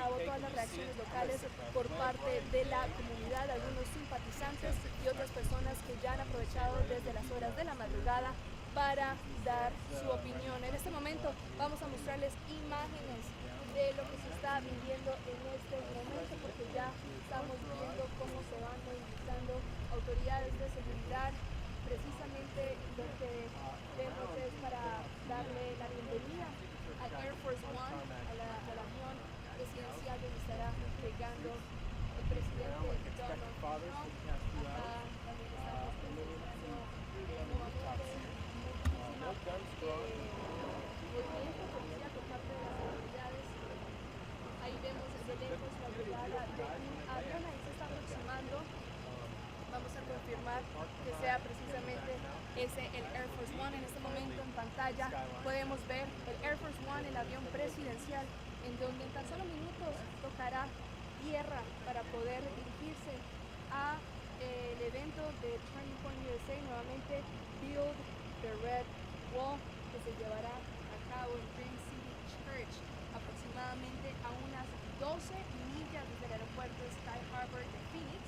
cabo todas las reacciones locales por parte de la comunidad, algunos simpatizantes y otras personas que ya han aprovechado desde las horas de la madrugada para dar su opinión. En este momento vamos a mostrarles imágenes de lo que se está viviendo en este momento, porque ya estamos viendo cómo se van movilizando autoridades de seguridad. Precisamente lo que vemos es para darle la bienvenida al Air Force One, al avión presidencial donde estará llegando el presidente Donald Trump. Acá también estamos presentando nuevamente movimiento policial por parte de las autoridades. Ahí vemos desde lejos la llegada de un avión, ahí se está aproximando. Vamos a confirmar que sea precisamente ese el Air Force One. En este momento en pantalla podemos ver el Air Force One, el avión presidencial, en donde en tan solo minutos tocará tierra para poder dirigirse a el evento de Turning Point USA, nuevamente Build the Red Wall, que se llevará a cabo en Dream City Church, aproximadamente a unas 12 millas desde el aeropuerto Sky Harbor de Phoenix,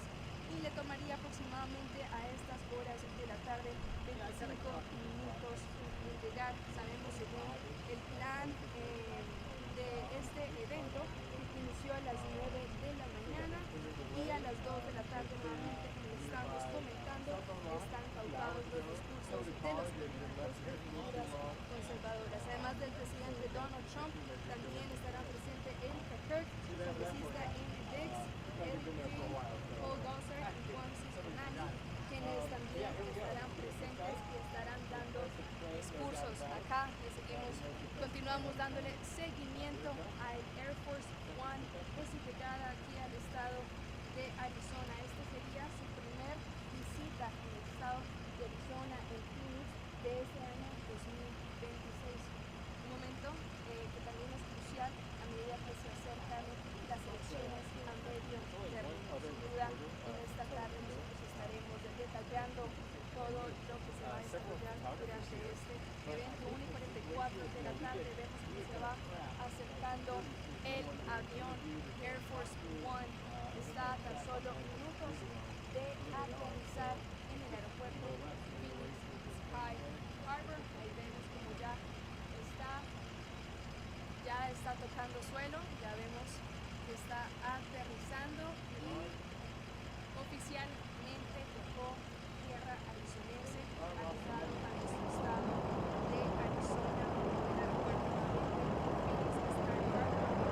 y le tomaría aproximadamente a estas horas de la tarde 25 minutos en llegar. Sabemos, según el plan de este evento, que inició a las 9 de la mañana y a las 2 de la tarde, nuevamente estamos comentando, están pautados los discursos de los políticos de figuras conservadoras. Además del presidente Donald Trump, también estará presente Erica Kirk, congresista Amy Diggs, Eric King, Paul Gosar y Juan Cisconani, quienes también estarán presentes y estarán dando discursos. Acá continuamos dándole seguimiento al Air Force One por su llegada aquí al estado de Arizona. Esta sería su primer visita en el estado de Arizona, en Phoenix, de este año 2026. Un momento que también es crucial a medida que se acercan las elecciones a medio término. Sin duda, en esta tarde nosotros estaremos detallando todo lo que se va a desarrollar durante este evento. 1:44 de la tarde vemos que se va acercando el avión Air Force One. Está a tan solo minutos de aterrizar en el aeropuerto Phoenix Sky Harbor. Ahí vemos como ya está tocando suelo, ya vemos que está aterrizando y oficialmente tocó tierra arizonense, arribado a nuestro estado de Arizona, el aeropuerto de Phoenix Sky Harbor.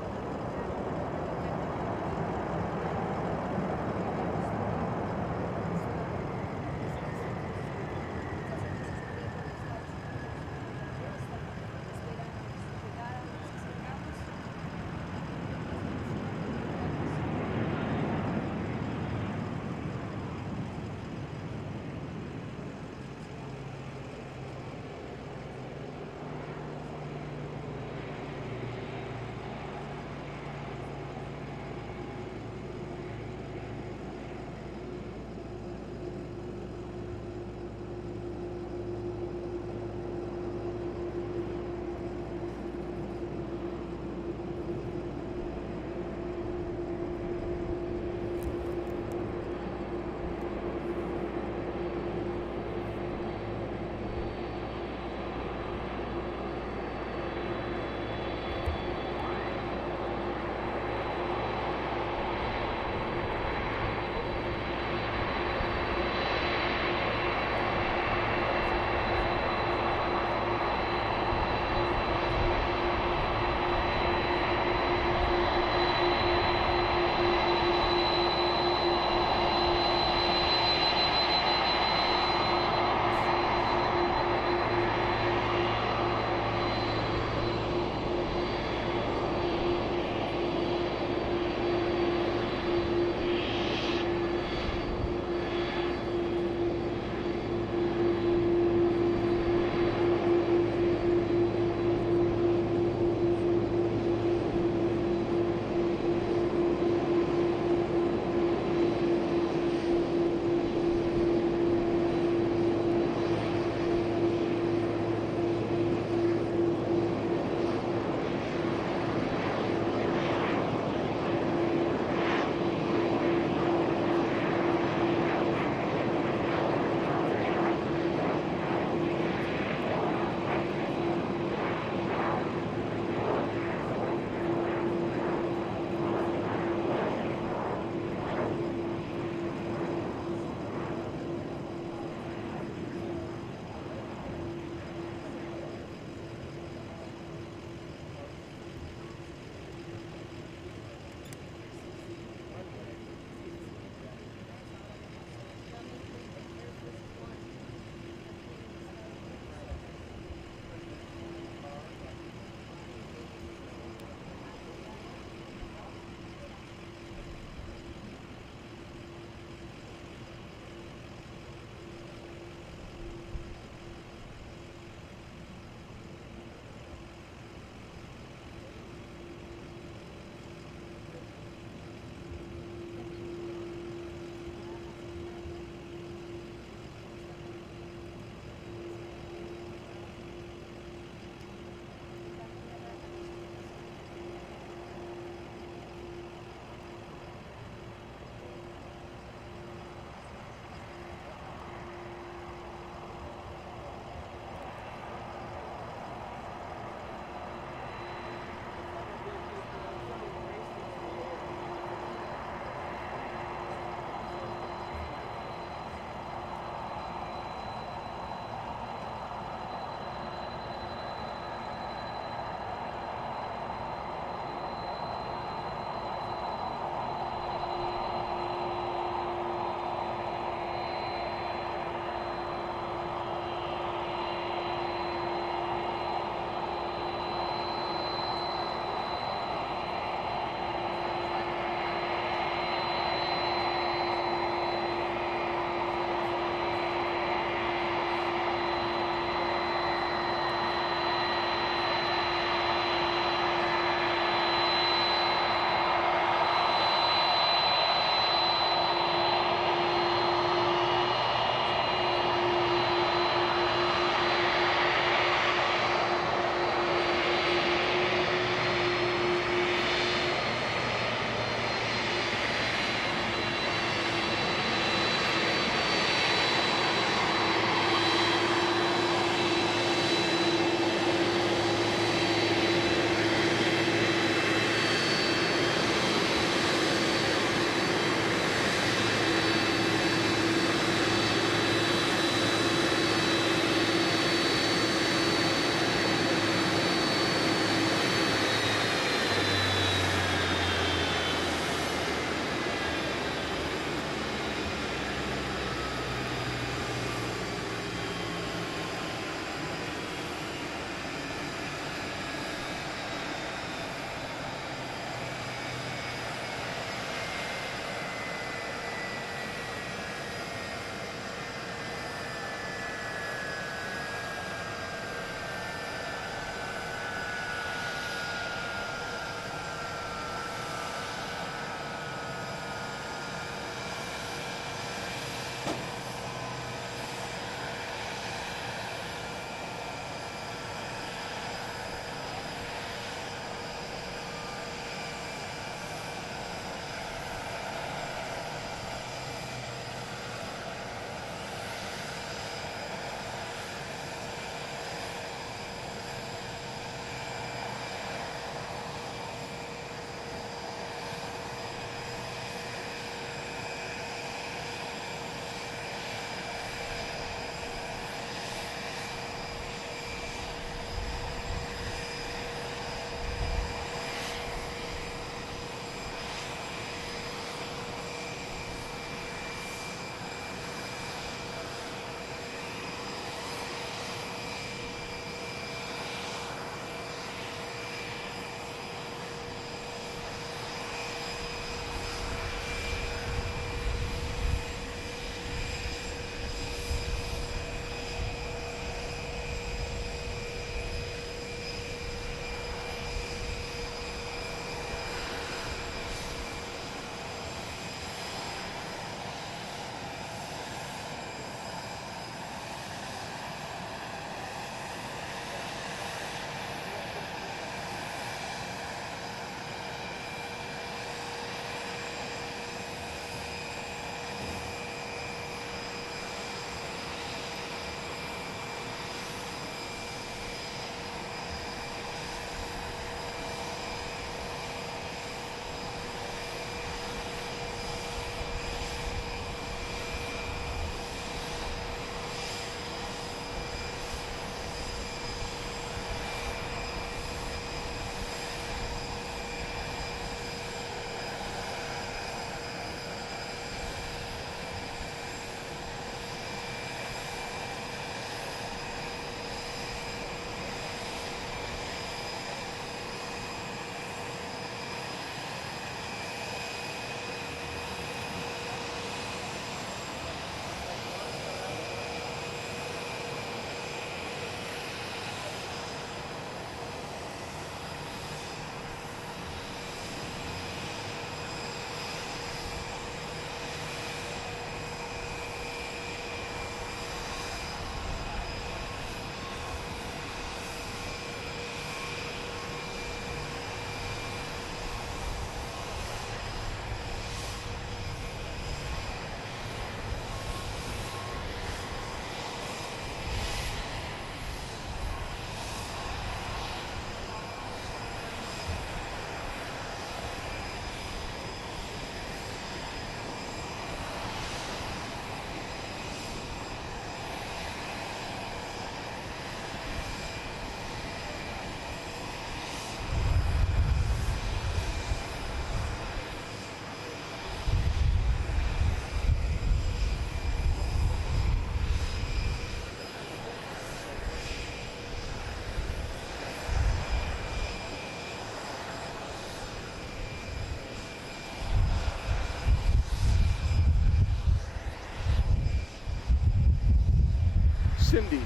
Cindy,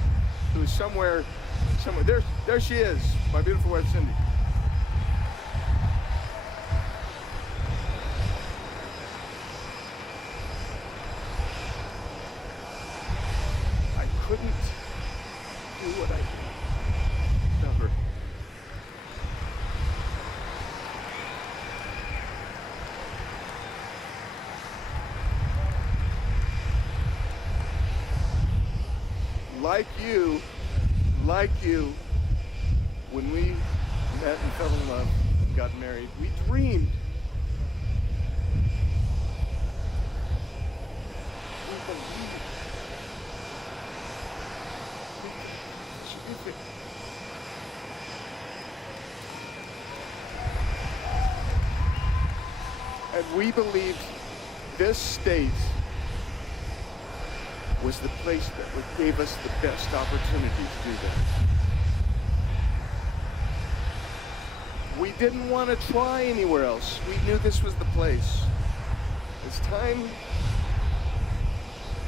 who's somewhere, there she is, my beautiful wife, Cindy. I couldn't do what I did without her. Like you, when we met and fell in love and got married, we dreamed. We believed. Terrific. And we believed this state was the place that gave us the best opportunity to do that. We didn't want to try anywhere else. We knew this was the place. It's time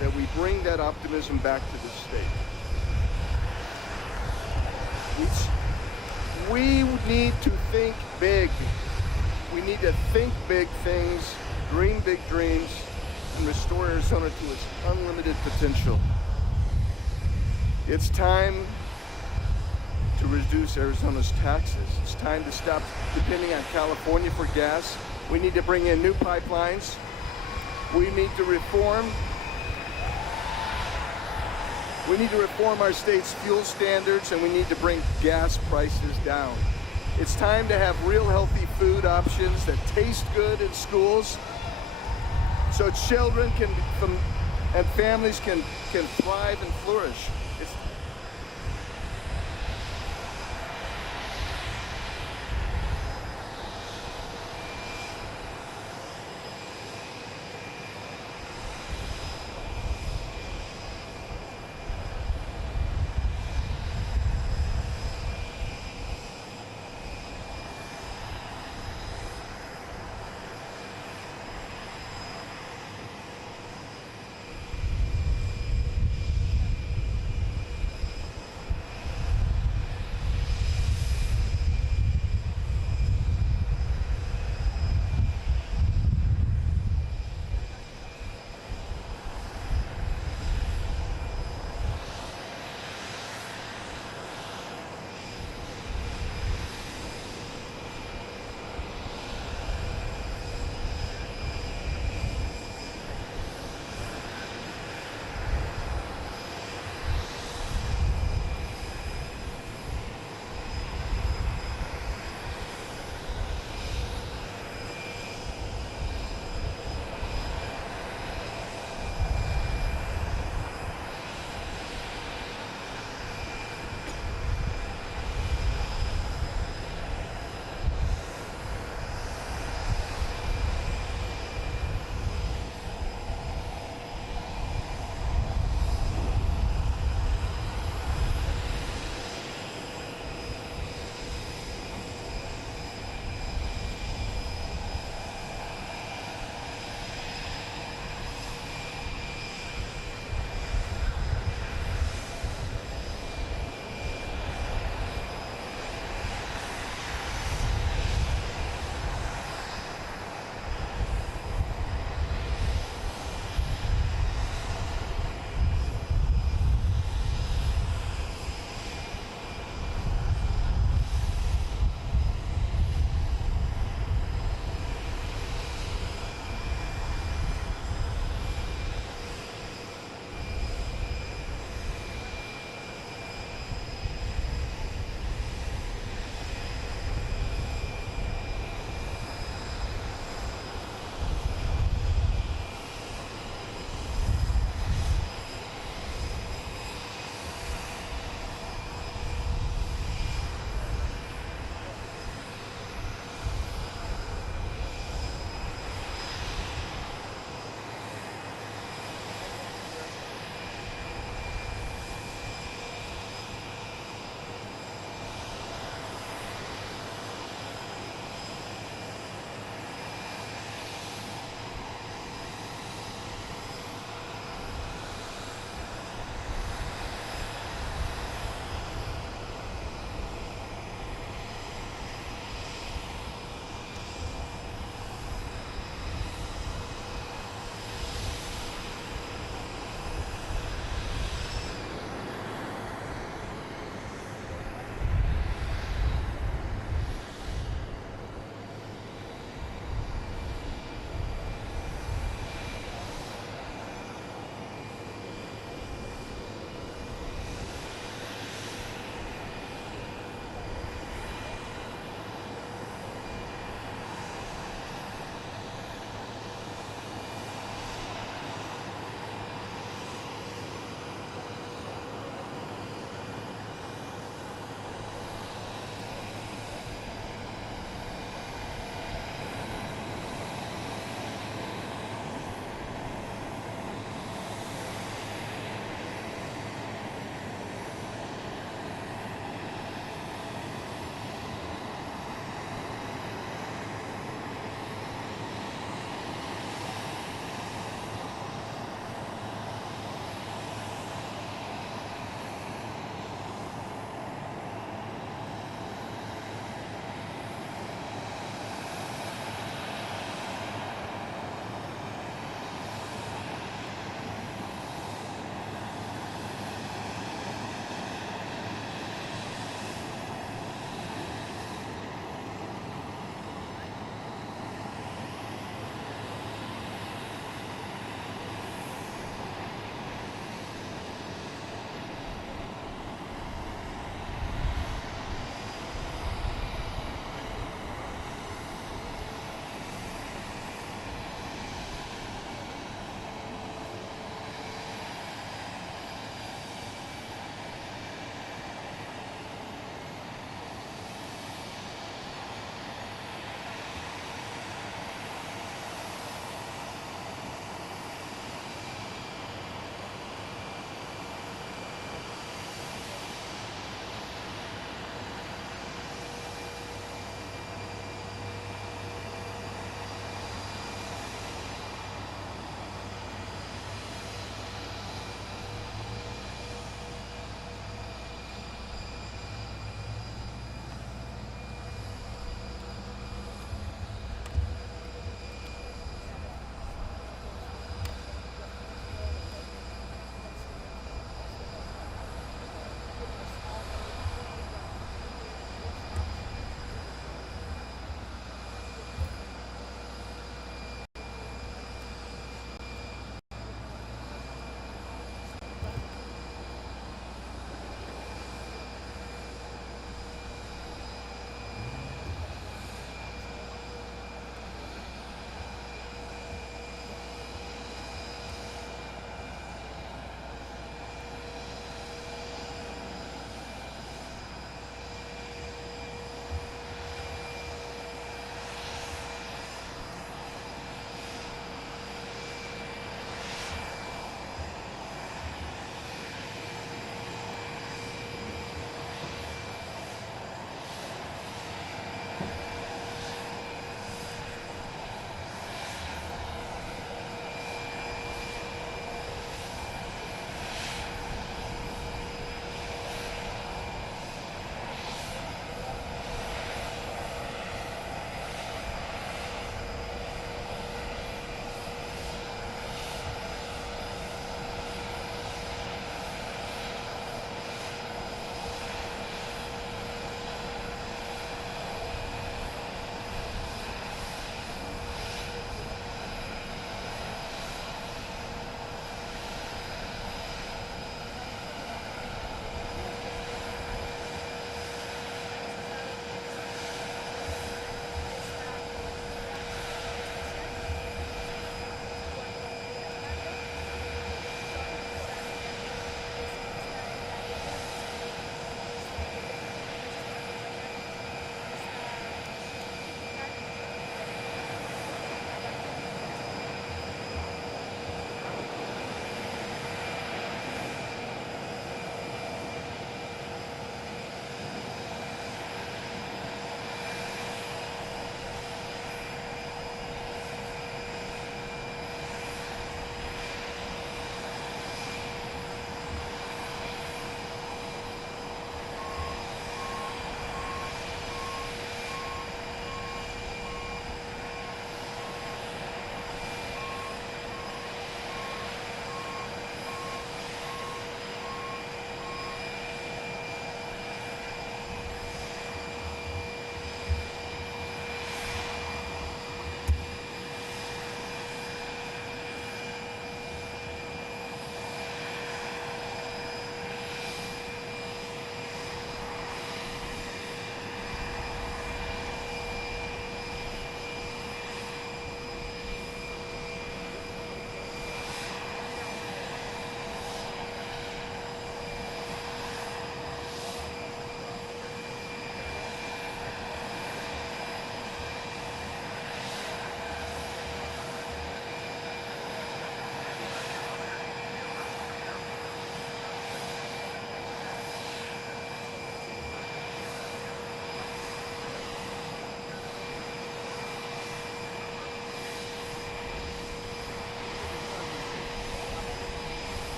that we bring that optimism back to the state. We need to think big. We need to think big things, dream big dreams, and restore Arizona to its unlimited potential. It's time to reduce Arizona's taxes. It's time to stop depending on California for gas. We need to bring in new pipelines. We need to reform. We need to reform our state's fuel standards, and we need to bring gas prices down. It's time to have real healthy food options that taste good in schools, so children and families can thrive and flourish.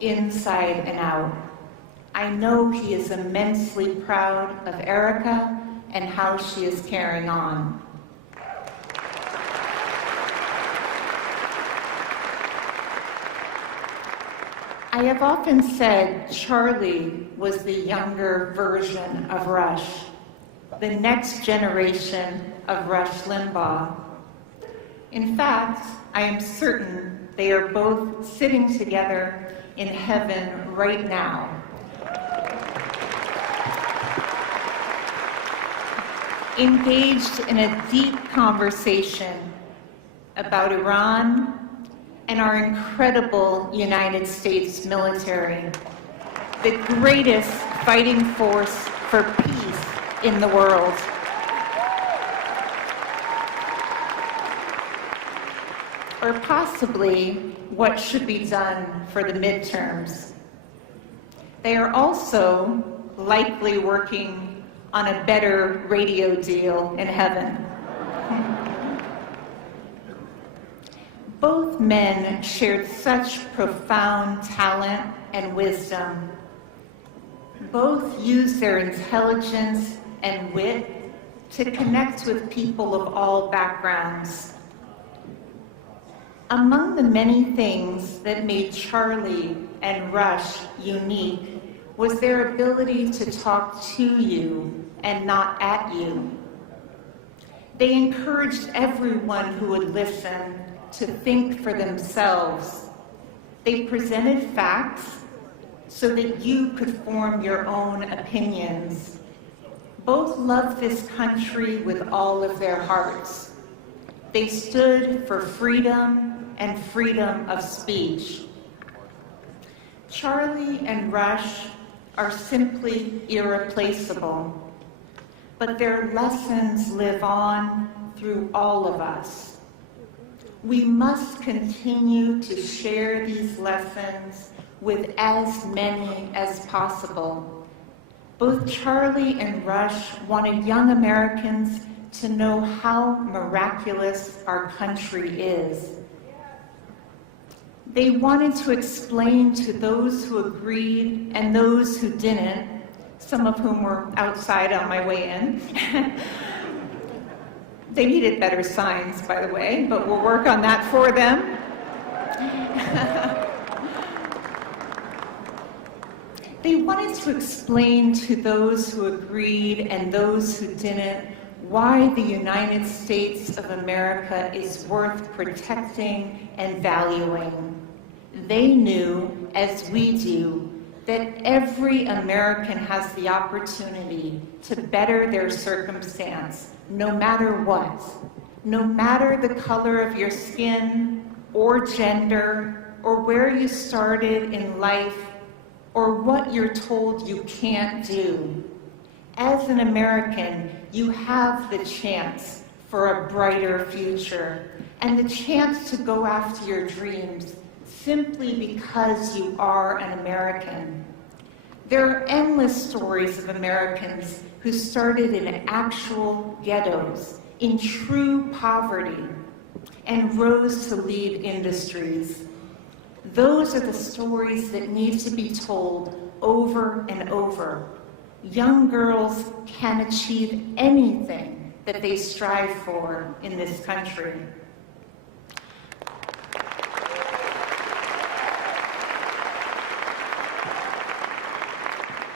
inside and out. I know he is immensely proud of Erica and how she is carrying on. I have often said Charlie was the younger version of Rush, the next generation of Rush Limbaugh. In fact, I am certain they are both sitting together in heaven right now. Engaged in a deep conversation about Iran and our incredible United States military, the greatest fighting force for peace in the world. Or possibly what should be done for the midterms. They are also likely working on a better radio deal in heaven. Both men shared such profound talent and wisdom. Both used their intelligence and wit to connect with people of all backgrounds. Among the many things that made Charlie and Rush unique was their ability to talk to you and not at you. They encouraged everyone who would listen to think for themselves. They presented facts so that you could form your own opinions. Both loved this country with all of their hearts. They stood for freedom and freedom of speech. Charlie and Rush are simply irreplaceable, but their lessons live on through all of us. We must continue to share these lessons with as many as possible. Both Charlie and Rush wanted young Americans to know how miraculous our country is. They wanted to explain to those who agreed and those who didn't, some of whom were outside on my way in. They needed better signs, by the way, but we'll work on that for them. They wanted to explain to those who agreed and those who didn't why the United States of America is worth protecting and valuing. They knew, as we do, that every American has the opportunity to better their circumstance, no matter what. No matter the color of your skin, or gender, or where you started in life, or what you're told you can't do. As an American, you have the chance for a brighter future and the chance to go after your dreams simply because you are an American. There are endless stories of Americans who started in actual ghettos, in true poverty, and rose to lead industries. Those are the stories that need to be told over and over. Young girls can achieve anything that they strive for in this country.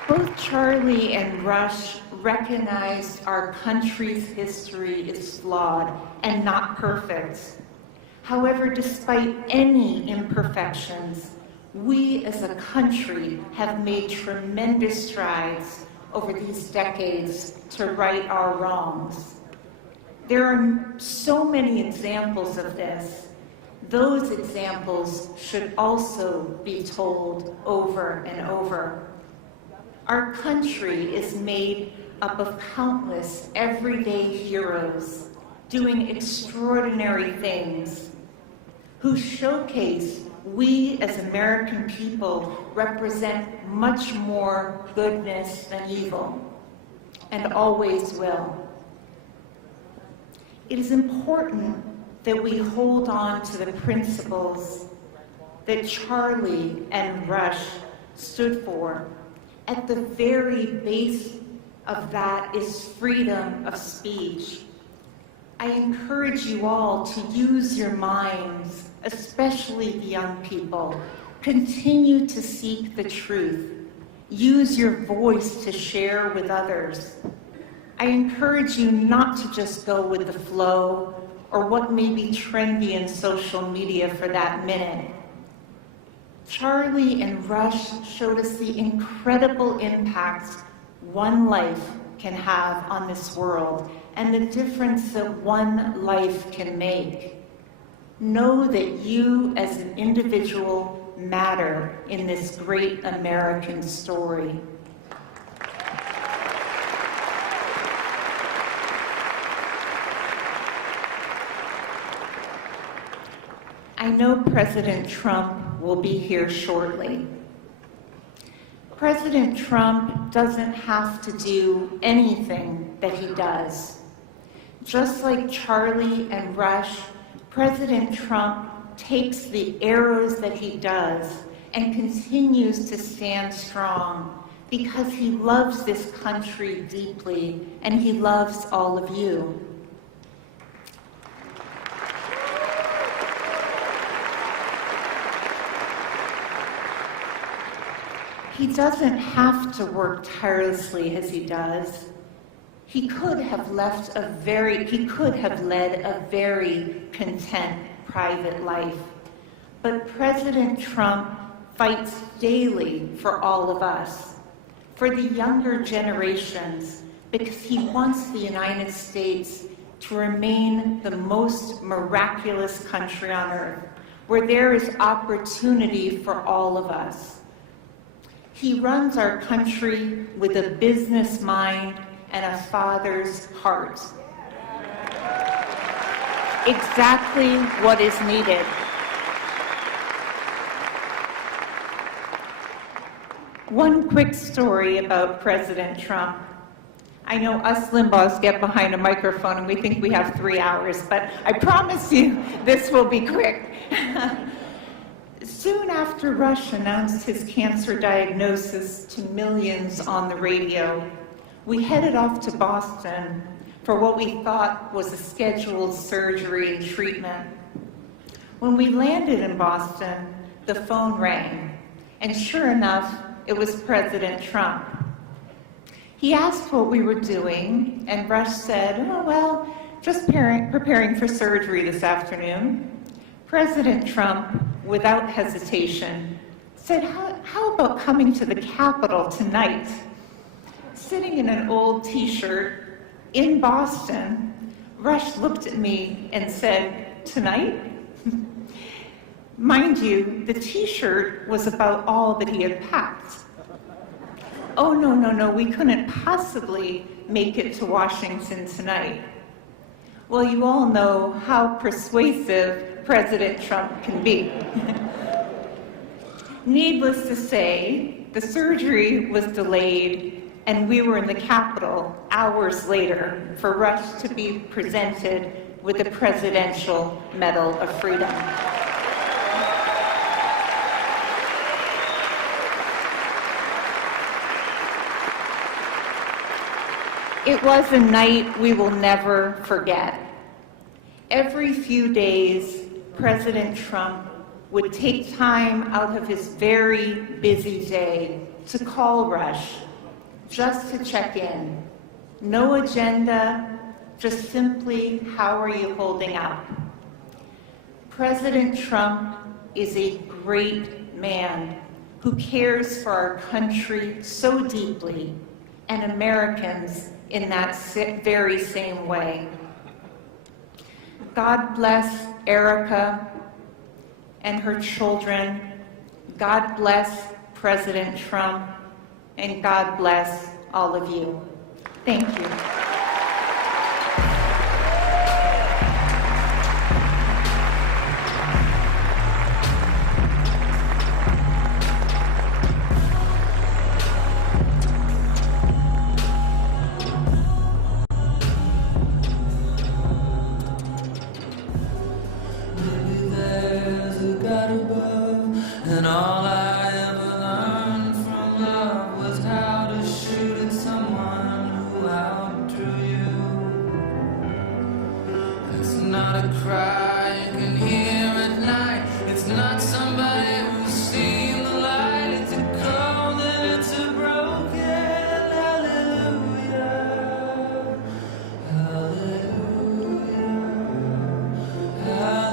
Both Charlie and Rush recognized our country's history is flawed and not perfect. However, despite any imperfections, we as a country have made tremendous strides over these decades to right our wrongs. There are so many examples of this. Those examples should also be told over and over. Our country is made up of countless everyday heroes doing extraordinary things, who showcase we as American people represent much more goodness than evil, and always will. It is important that we hold on to the principles that Charlie and Rush stood for. At the very base of that is freedom of speech. I encourage you all to use your minds, especially the young people. Continue to seek the truth. Use your voice to share with others. I encourage you not to just go with the flow or what may be trendy in social media for that minute. Charlie and Rush showed us the incredible impact one life can have on this world and the difference that one life can make. Know that you as an individual matter in this great American story. I know President Trump will be here shortly. President Trump doesn't have to do anything that he does. Just like Charlie and Rush, President Trump takes the arrows that he does and continues to stand strong because he loves this country deeply and he loves all of you. He doesn't have to work tirelessly as he does. He could have led a very content private life. But President Trump fights daily for all of us, for the younger generations, because he wants the United States to remain the most miraculous country on earth, where there is opportunity for all of us. He runs our country with a business mind and a father's heart. Exactly what is needed. One quick story about President Trump. I know us Limbaughs get behind a microphone and we think we have 3 hours, but I promise you this will be quick. Soon after Rush announced his cancer diagnosis to millions on the radio, we headed off to Boston for what we thought was a scheduled surgery and treatment. When we landed in Boston, the phone rang, and sure enough, it was President Trump. He asked what we were doing, and Rush said, "Oh, well, just preparing for surgery this afternoon." President Trump, without hesitation, said, how about coming to the Capitol tonight? Sitting in an old t-shirt in Boston, Rush looked at me and said, "Tonight?" Mind you, the t-shirt was about all that he had packed. "Oh, no, we couldn't possibly make it to Washington tonight." Well, you all know how persuasive President Trump can be. Needless to say, the surgery was delayed and we were in the Capitol hours later for Rush to be presented with the Presidential Medal of Freedom. It was a night we will never forget. Every few days, President Trump would take time out of his very busy day to call Rush, just to check in. No agenda, just simply, how are you holding up? President Trump is a great man who cares for our country so deeply, and Americans in that very same way. God bless Erica and her children. God bless President Trump, and God bless all of you. Thank you. Maybe there's a God above. not a cry you can hear at night. It's not somebody who's seen the light. It's a cold and it's a broken hallelujah. Hallelujah. Hallelujah.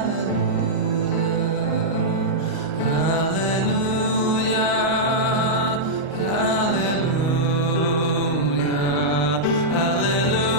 Hallelujah.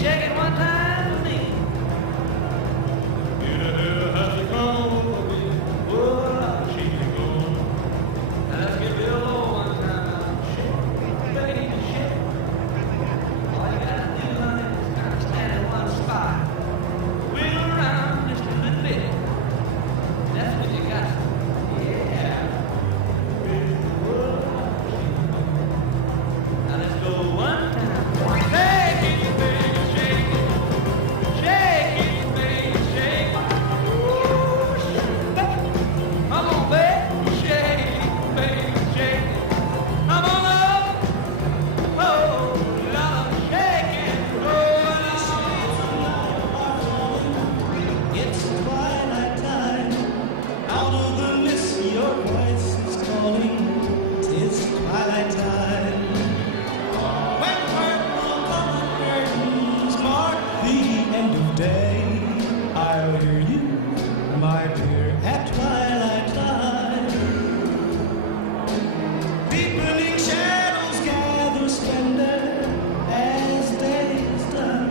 shake it one time for me. You know how to come for me. Oh, she can go. Now let's get real low one time. Shake, baby, shake. All you gotta do, honey, is kind of stand in one spot. Wiggle around just a little bit. That's what you got. Yeah. Now let's go one time. Shake it, baby, shake it. Shake it, baby, shake it. Ooh, shake it. Come on, baby, shake it, baby, shake it. Come on up. Oh, Lord, shake it, roll it. It's twilight time. Out of the mist, your voice is calling. 'Tis twilight time. When purple colored curtains mark the end of day, I'll hear you, my dear, at twilight time. Deepening shadows gather splendor as day is done.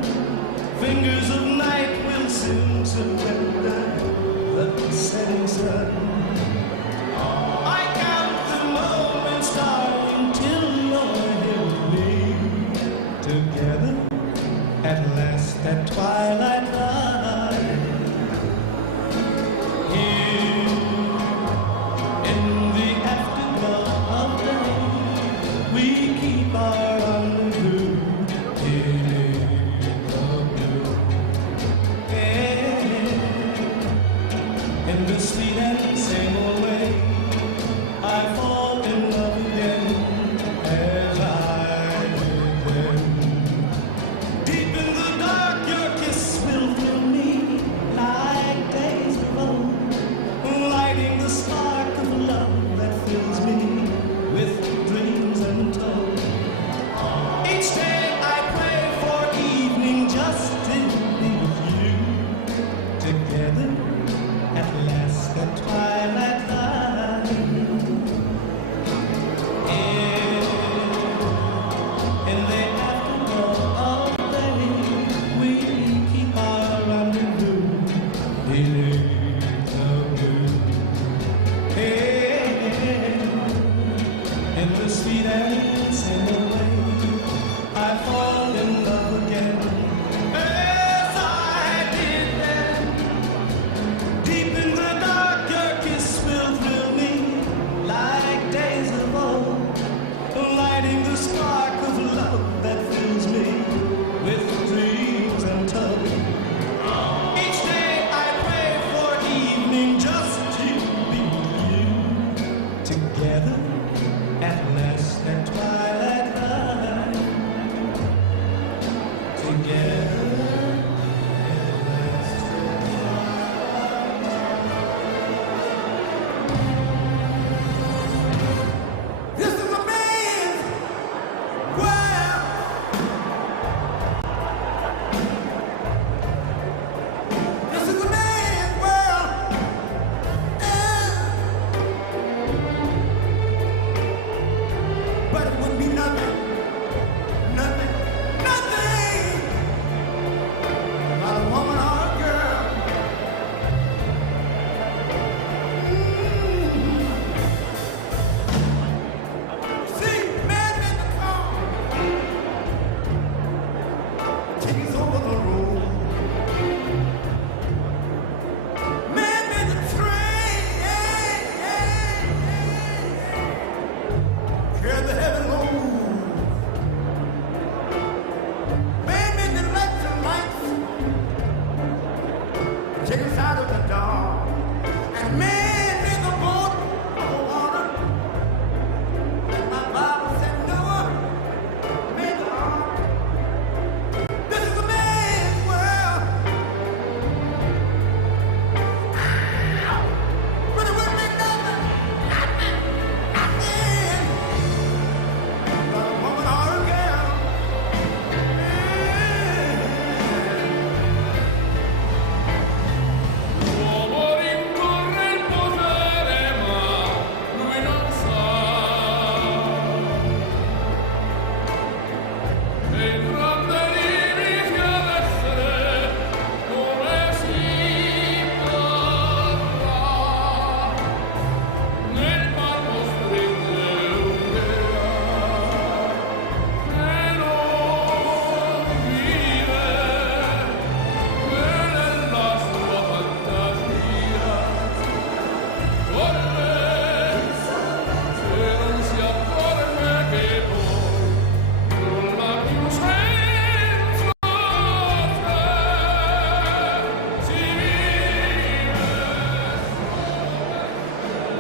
Fingers of night will soon surrender the setting sun. I count the moments, darling, till you're here with me. Together, at last, at twilight time. Here, in the afterglow of day, we keep our rendezvous in the blue. In the sweet and same old way, I fall in love again as I did then. Deep in the dark, your kiss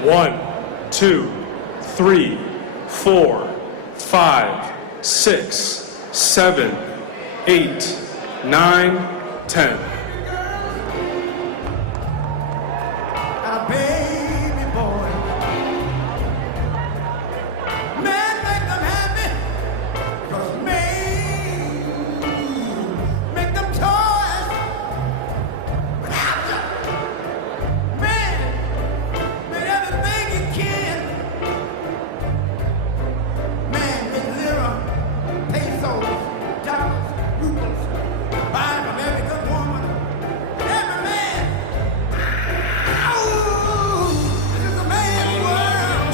1, 2, 3, 4, 5, 6, 7, 8, 9, 10. A baby boy. Man, make them happy. 'Cause make them toys. Without you. Man, made everything you can. Man, make lira, pesos, dollars, rubles. Buy from every good woman. Every man. Ow! This is a man's world.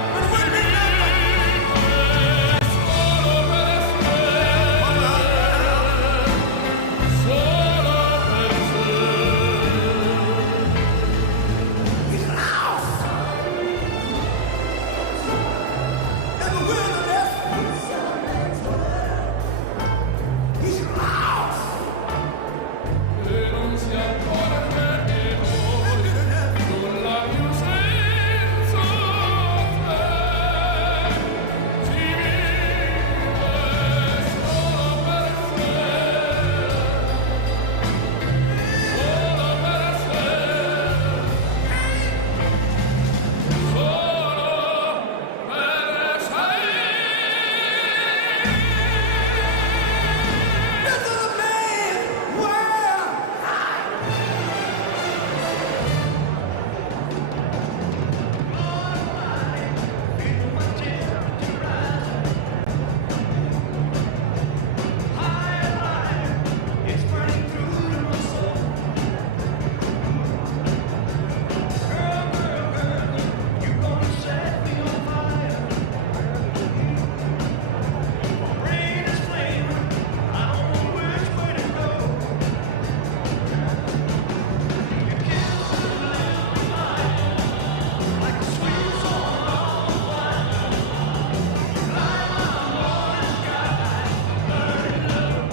But it wouldn't be nothing. He's lost in the wilderness. He's lost. This is a man's world. It's burning through my soul. Girl, you gonna set me on fire. Brain is flaming. I don't know which way to go. You kiss the little light like a sweet song of wine. Light my morning sky, burning love.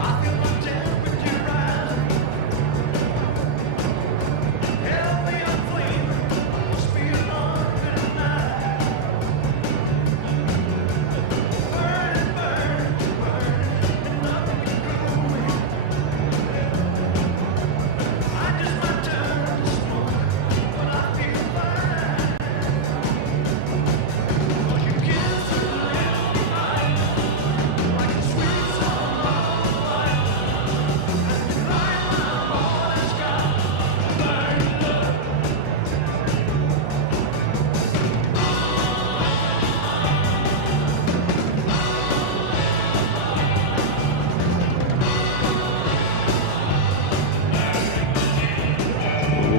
I feel my temperature rising. Help me inflame. Must be an unfit night. Burning, burning, burning, and nothing can cool me. I just might turn to smoke, but I feel fine. 'Cause you kiss the little light like a sweet song of wine. Light my morning sky, burning love.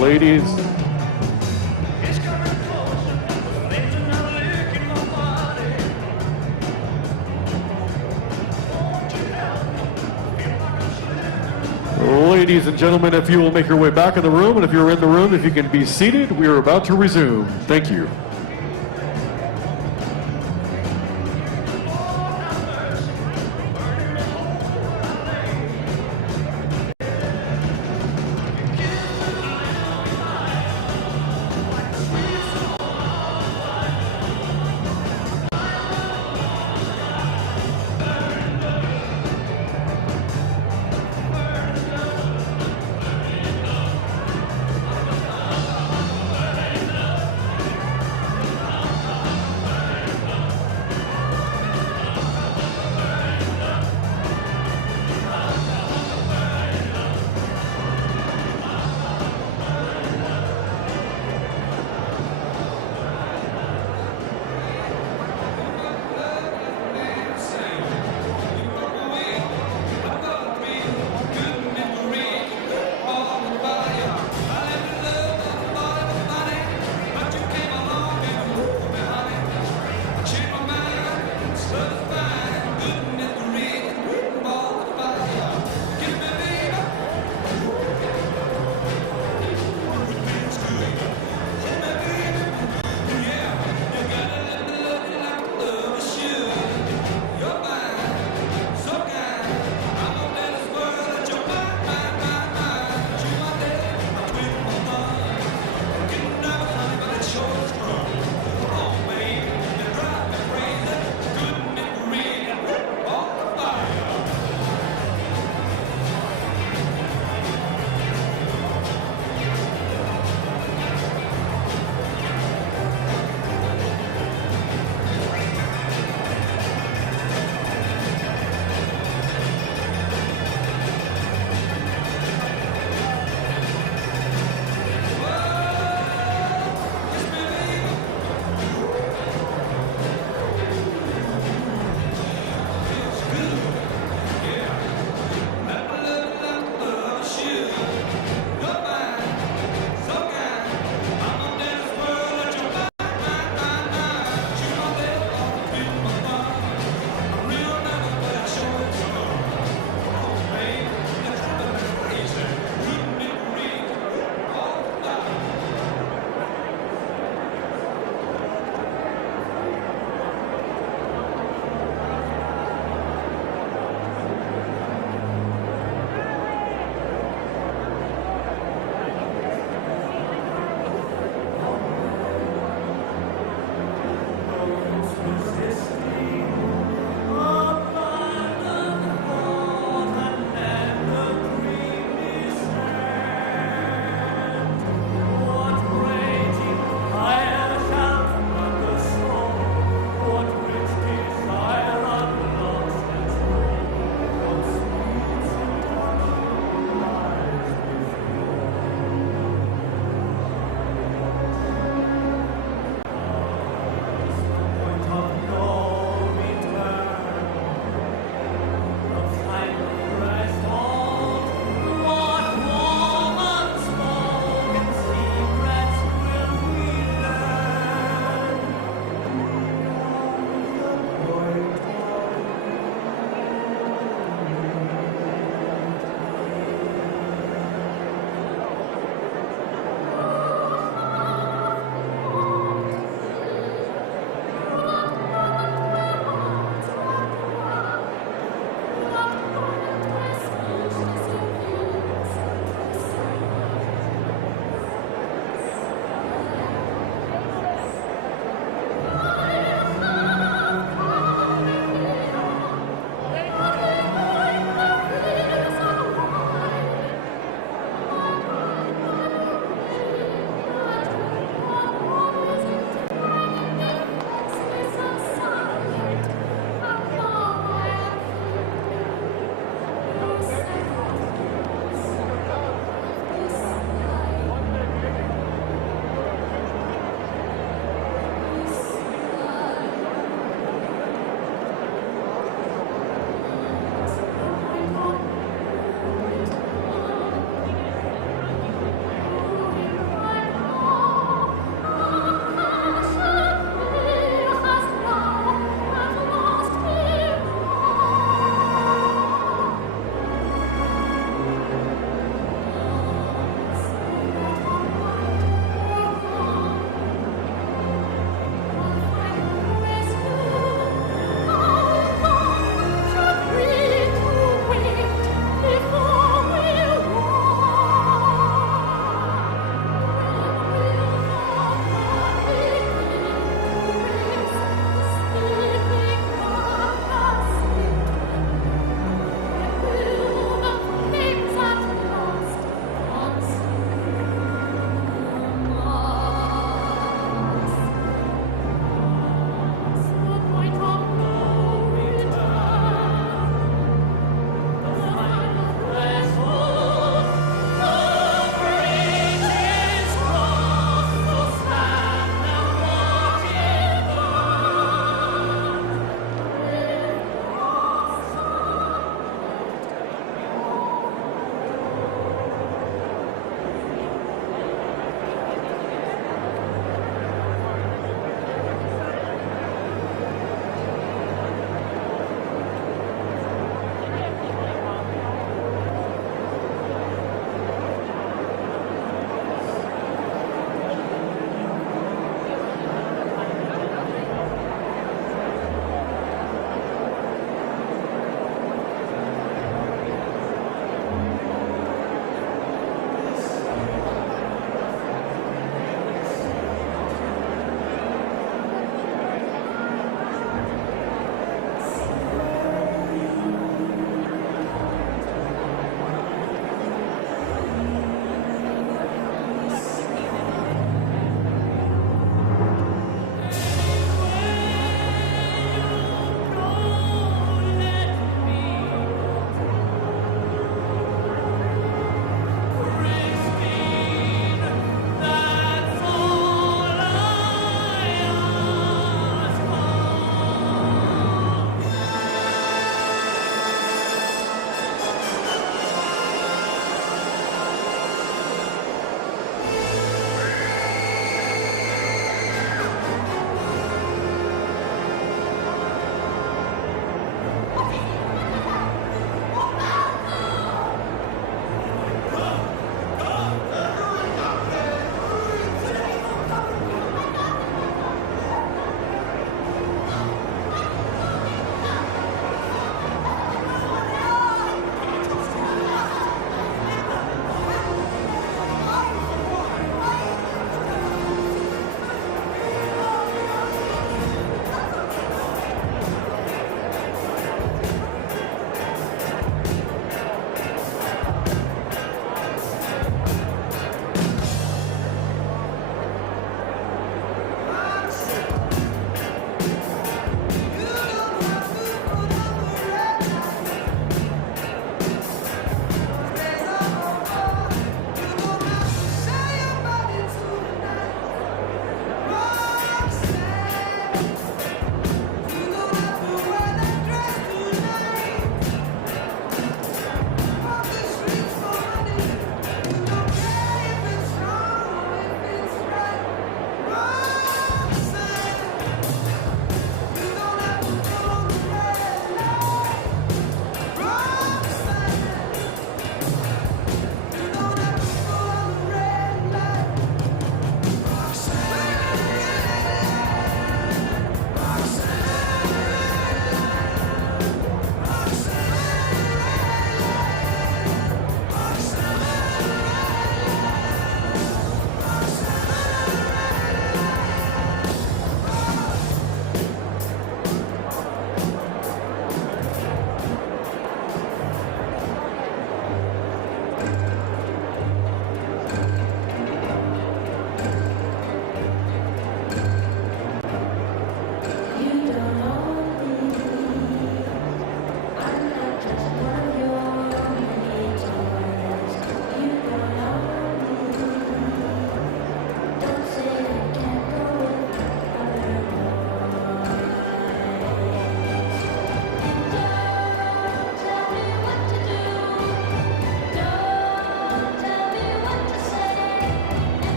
Ladies, It's coming closer. There's another lick in my body. Won't you help me? Feel like I'm slithering. ladies and gentlemen, if you will make your way back in the room, and if you're in the room, if you can be seated, we are about to resume. Thank you.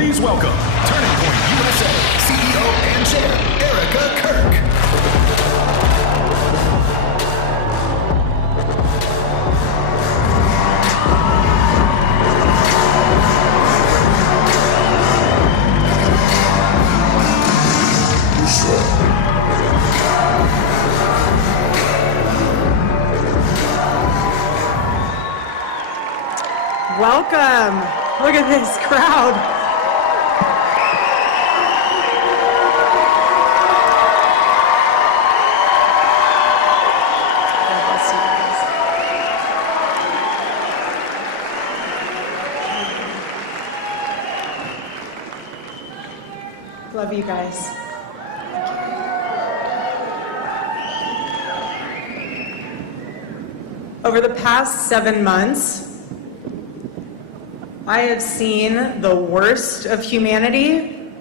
Please welcome Turning Point USA CEO and Chair, Erica Kirk. Welcome. Look at this crowd. God bless you guys. Love you guys. Over the past 7 months, I have seen the worst of humanity,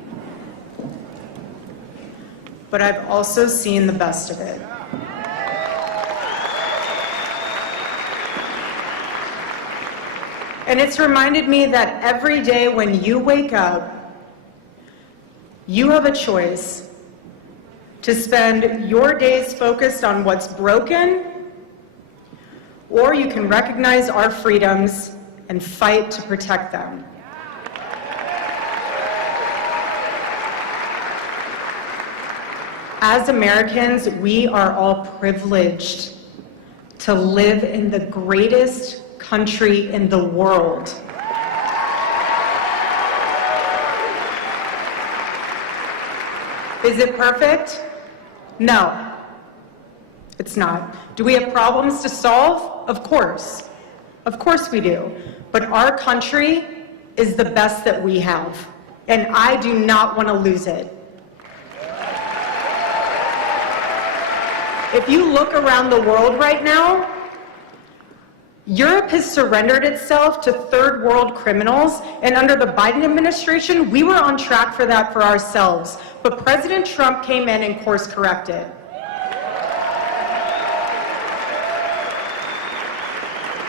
but I've also seen the best of it. And it's reminded me that every day when you wake up, you have a choice to spend your days focused on what's broken, or you can recognize our freedoms and fight to protect them. As Americans, we are all privileged to live in the greatest country in the world. Is it perfect? No, it's not. Do we have problems to solve? Of course. Of course we do. But our country is the best that we have, and I do not want to lose it. If you look around the world right now, Europe has surrendered itself to third world criminals, and under the Biden administration, we were on track for that for ourselves. But President Trump came in and course corrected.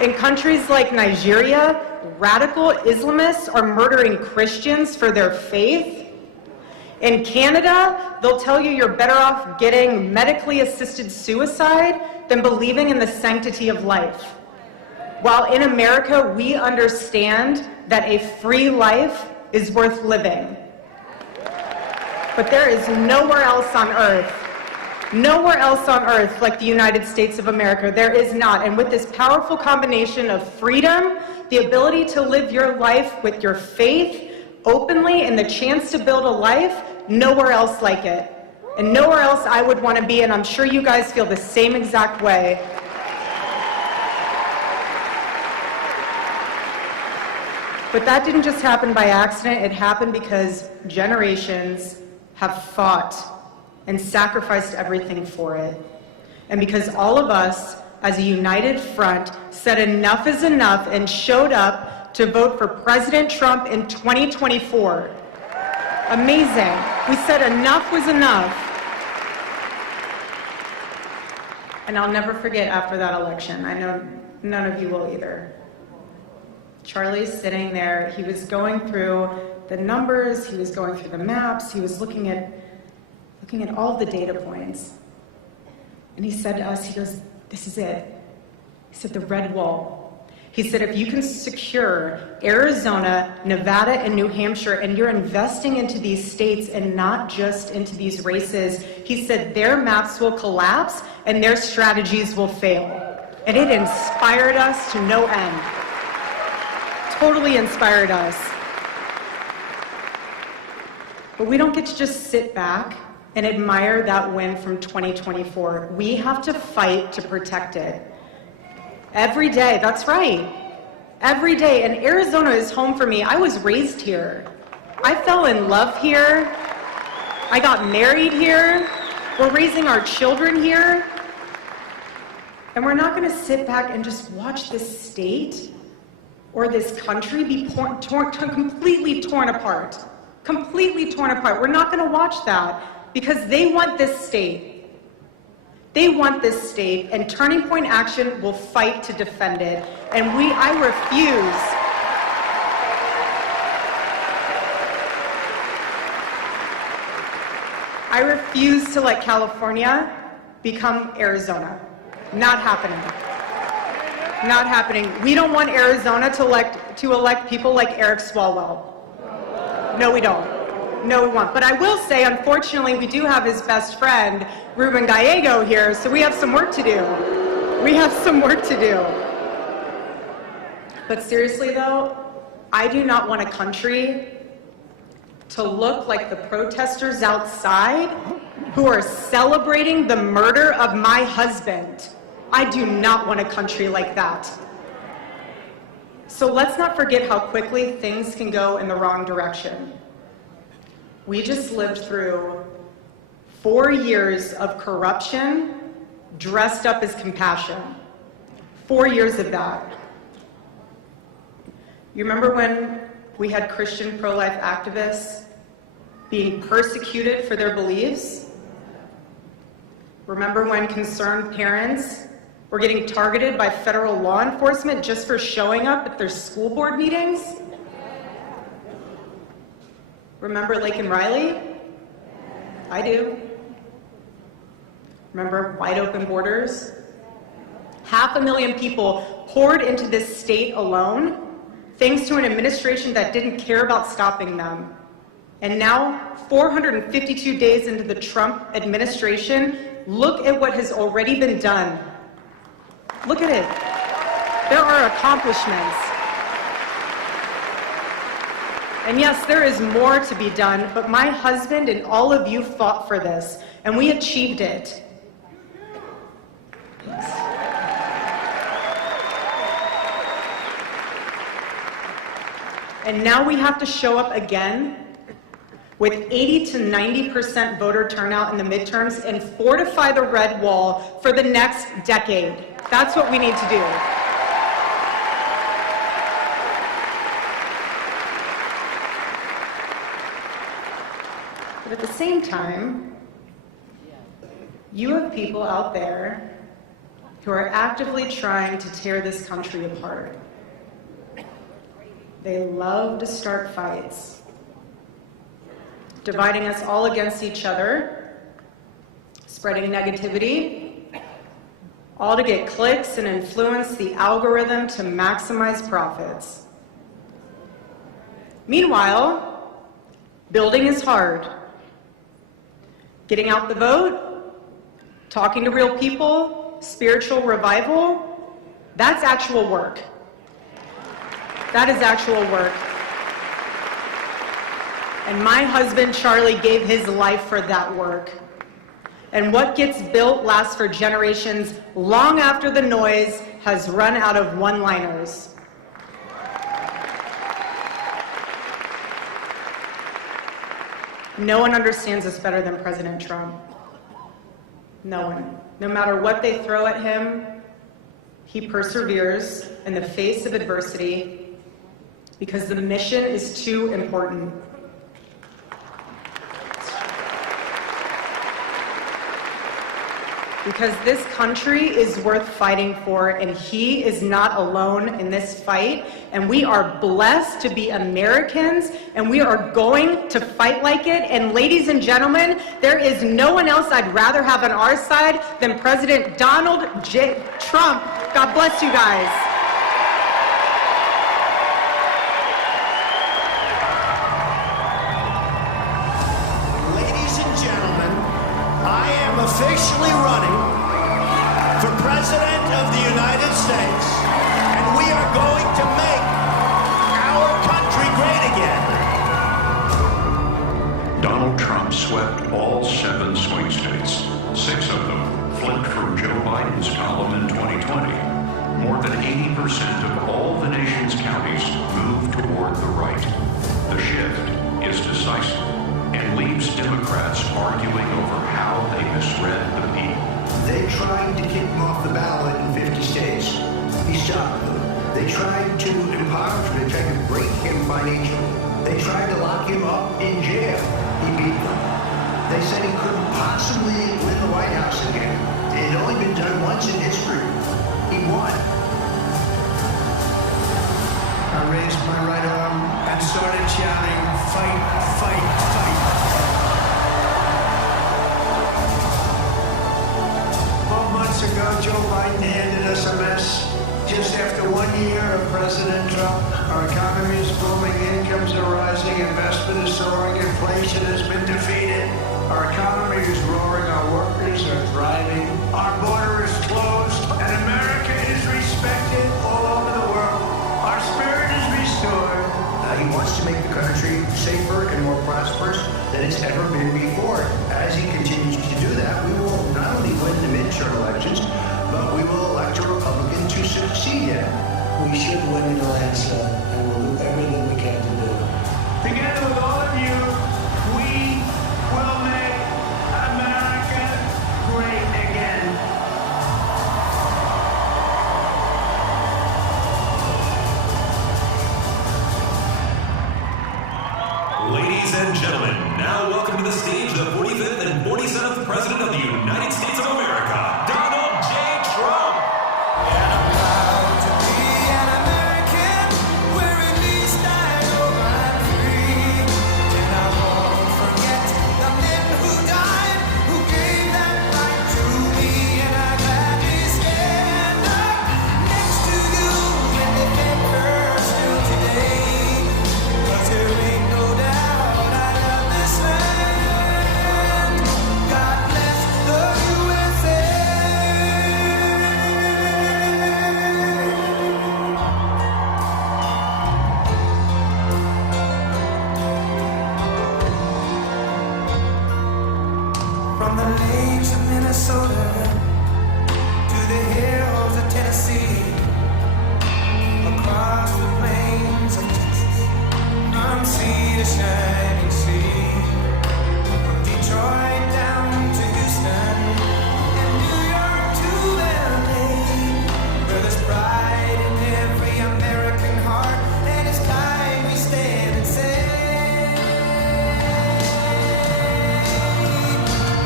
In countries like Nigeria, radical Islamists are murdering Christians for their faith. In Canada, they'll tell you you're better off getting medically assisted suicide than believing in the sanctity of life. While in America, we understand that a free life is worth living. But there is nowhere else on earth like the United States of America. There is not. And with this powerful combination of freedom, the ability to live your life with your faith openly, and the chance to build a life, nowhere else like it. And nowhere else I would want to be, and I'm sure you guys feel the same exact way. But that didn't just happen by accident. It happened because generations have fought and sacrificed everything for it. And because all of us, as a united front, said enough is enough and showed up to vote for President Trump in 2024. Amazing. We said enough was enough. And I'll never forget after that election. I know none of you will either. Charlie's sitting there. He was going through the numbers. He was going through the maps. He was looking at all the data points. And he said to us, he goes, "This is it." He said, "The red wall." He said, "If you can secure Arizona, Nevada, and New Hampshire, and you're investing into these states and not just into these races," he said, "their maps will collapse and their strategies will fail." And it inspired us to no end. Totally inspired us. But we don't get to just sit back and admire that win from 2024. We have to fight to protect it. Every day, that's right. Every day, and Arizona is home for me. I was raised here. I fell in love here. I got married here. We're raising our children here. And we're not gonna sit back and just watch this state or this country be completely torn apart. Completely torn apart. We're not gonna watch that. Because they want this state. They want this state, and Turning Point Action will fight to defend it. And I refuse I refuse to let California become Arizona. Not happening. Not happening. We don't want Arizona to elect people like Eric Swalwell. No, we don't. No, we won't. But I will say, unfortunately, we do have his best friend, Ruben Gallego, here, so we have some work to do. We have some work to do. But seriously, though, I do not want a country to look like the protesters outside who are celebrating the murder of my husband. I do not want a country like that. So let's not forget how quickly things can go in the wrong direction. We just lived through 4 years of corruption dressed up as compassion. 4 years of that. You remember when we had Christian pro-life activists being persecuted for their beliefs? Remember when concerned parents were getting targeted by federal law enforcement just for showing up at their school board meetings? Remember Lake and Riley? I do. Remember wide open borders? 500,000 people poured into this state alone, thanks to an administration that didn't care about stopping them. And now, 452 days into the Trump administration, look at what has already been done. Look at it. There are accomplishments. And yes, there is more to be done, but my husband and all of you fought for this, and we achieved it. And now we have to show up again with 80 to 90% voter turnout in the midterms and fortify the red wall for the next decade. That's what we need to do. But at the same time, you have people out there who are actively trying to tear this country apart. They love to start fights, dividing us all against each other, spreading negativity, all to get clicks and influence the algorithm to maximize profits. Meanwhile, building is hard. Getting out the vote, talking to real people, spiritual revival, that's actual work. That is actual work. And my husband, Charlie, gave his life for that work. And what gets built lasts for generations long after the noise has run out of one-liners. No one understands this better than President Trump. No one. No matter what they throw at him, he perseveres in the face of adversity because the mission is too important. Because this country is worth fighting for, and he is not alone in this fight. And we are blessed to be Americans, and we are going to fight like it. And ladies and gentlemen, there is no one else I'd rather have on our side than President Donald J. Trump. God bless you guys. Ladies and gentlemen, I am officially running for President of the United States, and we are going to make our country great again. Donald Trump swept all 7 swing states. 6 of them flipped from Joe Biden's column in 2020. More than 80% of all the nation's counties moved toward the right. The shift is decisive and leaves Democrats arguing over how they misread the people. They tried to kick him off the ballot in 50 states. He stopped them. They tried to impoverish him. They tried to break him financially. They tried to lock him up in jail. He beat them. They said he couldn't possibly win the White House again. It had only been done once in history. He won. I raised my right arm and started shouting, "Fight, fight, fight." Joe Biden handed us a mess. Just after 1 year of President Trump, our economy is booming, incomes are rising, investment is soaring, inflation has been defeated. Our economy is roaring, our workers are thriving, our border is closed, and America is respected all over the world. Our spirit is restored. He wants to make the country safer and more prosperous than it's ever been before. As he continues to do that, we will not only win the midterm elections, but we will elect a Republican to succeed him. We should win in a landslide, and we'll do everything we can to do it. Together with all of you, we will make America great again. Ladies and gentlemen, now welcome to the stage the 45th and 47th President of the United States of America, Donald J. Trump. And I'm proud to be an American, where at least I know I'm free. And I won't forget the men who died, who gave that right to me. And I gladly stand up next to you and defend her still today. 'Cause there ain't no doubt I love this land. God bless the USA. From the lakes of Minnesota to the hills of Tennessee, across the plains of Texas, from sea to shining sea, from Detroit down to Houston, and New York to LA, where there's pride in every American heart, and it's time we stand and say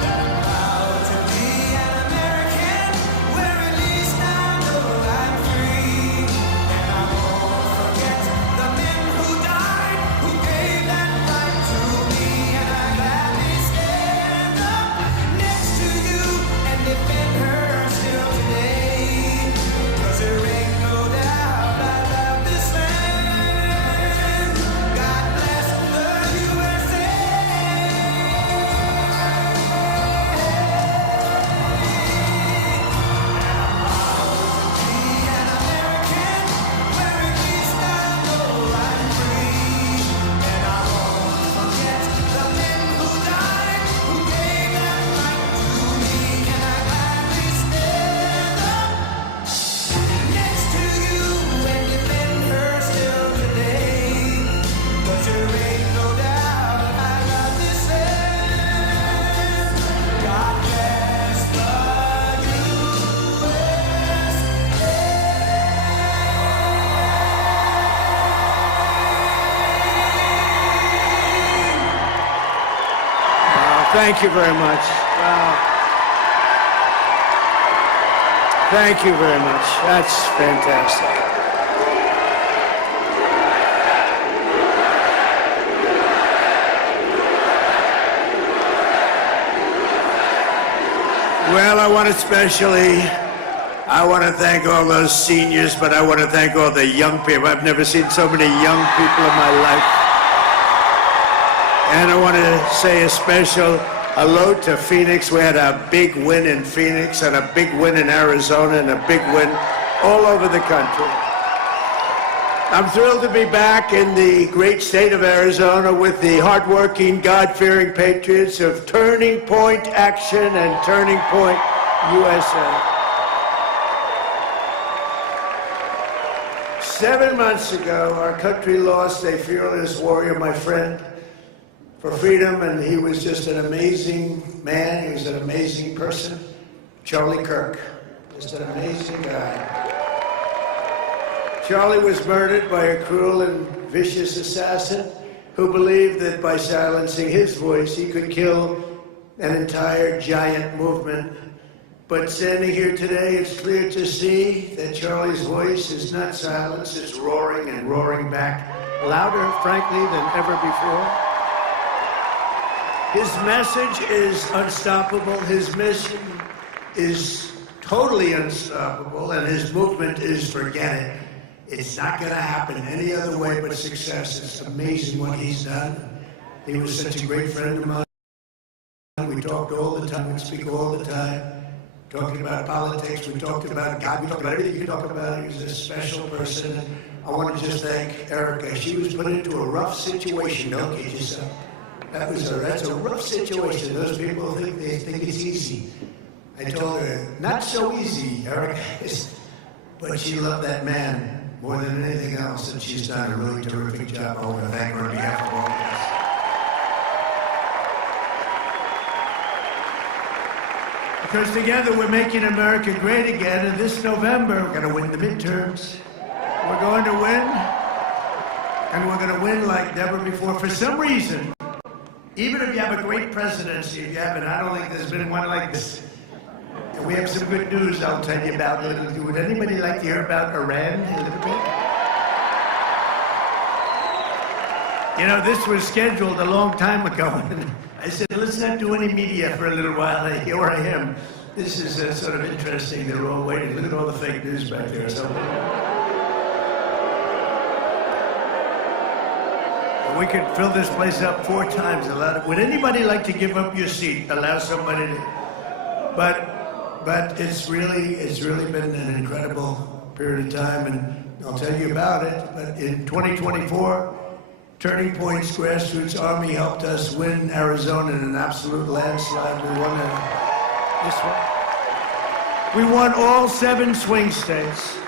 that I'm proud to be an American, where at least I know I'm free. And I won't forget the men who died, who gave that right to me. And I gladly stand up next to you and defend her still today. 'Cause there ain't no doubt I love this land. God bless the USA. Be an American, where at least I know I'm free. And I won't forget the men who died, who gave that right to me. And I gladly stand up next to you and defend her still today. 'Cause there ain't no doubt I love this land. God bless the Thank you very much. Wow. Thank you very much. That's fantastic. Well, I want to thank all those seniors, but I want to thank all the young people. I've never seen so many young people in my life. And I want to say a special hello to Phoenix. We had a big win in Phoenix and a big win in Arizona and a big win all over the country. I'm thrilled to be back in the great state of Arizona with the hardworking, God-fearing patriots of Turning Point Action and Turning Point USA. 7 months ago, our country lost a fearless warrior, my friend, for freedom, and he was just an amazing man. He was an amazing person. Charlie Kirk, just an amazing guy. Charlie was murdered by a cruel and vicious assassin who believed that by silencing his voice, he could kill an entire giant movement. But standing here today, it's clear to see that Charlie's voice is not silenced, it's roaring and roaring back, louder, frankly, than ever before. His message is unstoppable. His mission is totally unstoppable, and his movement is forget it. It's not going to happen any other way but success. It's amazing what he's done. He was such a great friend of mine. We talked all the time, we speak all the time, talking about politics, we talked about God, we talked about everything you talk about. He was a special person. I want to just thank Erica. She was put into a rough situation, don't kid yourself. That's a rough situation. Those people think it's easy. I told her, not so easy, Erica, but she loved that man more than anything else, and she's done a really terrific job. I want to thank her on behalf of all of us. Because together we're making America great again, and this November we're going to win the midterms. We're going to win, and we're going to win like never before. For some reason, even if you have a great presidency, if you haven't, I don't think there's been one like this. And we have some good news I'll tell you about. Would anybody like to hear about Iran a little bit? You know, this was scheduled a long time ago. I said, let's not do any media for a little while. Here I am. This is sort of interesting. They're all waiting. Look at all the fake news back there. So, we could fill this place up 4 times. Would anybody like to give up your seat? Allow somebody to. But it's really been an incredible period of time, and I'll tell you about it. But in 2024. Turning Point's grassroots army helped us win Arizona in an absolute landslide. We won this one. We won all 7 swing states.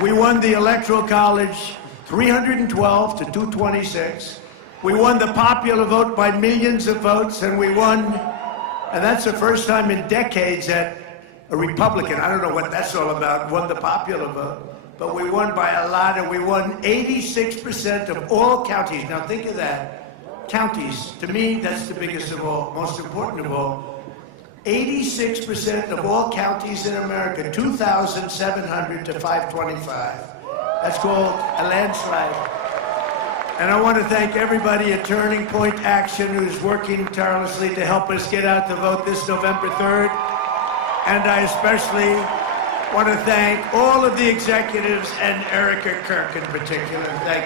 We won the Electoral College 312 to 226. We won the popular vote by millions of votes, and we won, and that's the first time in decades that a Republican, I don't know what that's all about, won the popular vote. But we won by a lot, and we won 86% of all counties. Now think of that. Counties, to me, that's the biggest of all, most important of all. 86% of all counties in America, 2,700 to 525. That's called a landslide. And I want to thank everybody at Turning Point Action who's working tirelessly to help us get out the vote this November 3rd. And I especially want to thank all of the executives and Erica Kirk in particular. Thank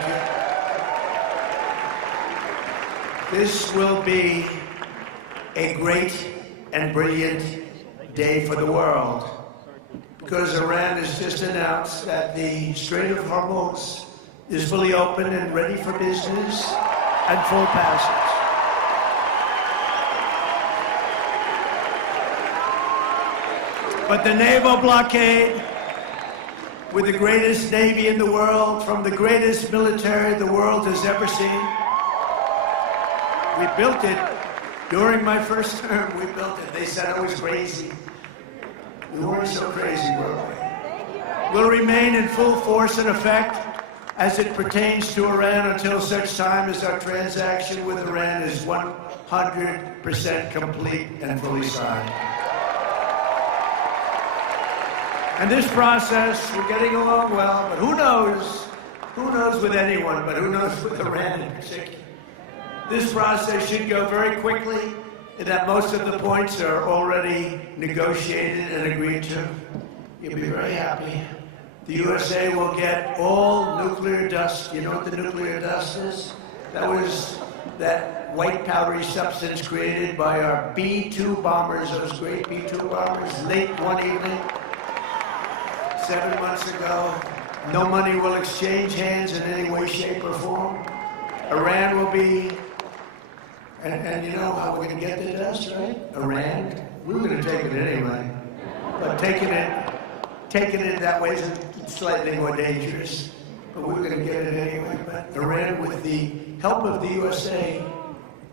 you. This will be a great and brilliant day for the world, because Iran has just announced that the Strait of Hormuz is fully open and ready for business and full passage. But the naval blockade, with the greatest navy in the world, from the greatest military the world has ever seen, we built it during my first term. We built it. They said I was crazy. We weren't so crazy, were we? Will remain in full force and effect as it pertains to Iran until such time as our transaction with Iran is 100% complete and fully signed. And this process, we're getting along well, but who knows with anyone, but who knows with Iran in particular. This process should go very quickly, and that most of the points are already negotiated and agreed to. You'll be very happy. The USA will get all nuclear dust. You know what the nuclear dust is? That was that white powdery substance created by our B-2 bombers, those great B-2 bombers, late one evening. 7 months ago. No money will exchange hands in any way, shape, or form. Iran will be, and you know how we're going to get the dust, right? Iran, we were going to take it anyway. But taking it that way is slightly more dangerous. But we're going to get it anyway. But Iran, with the help of the USA,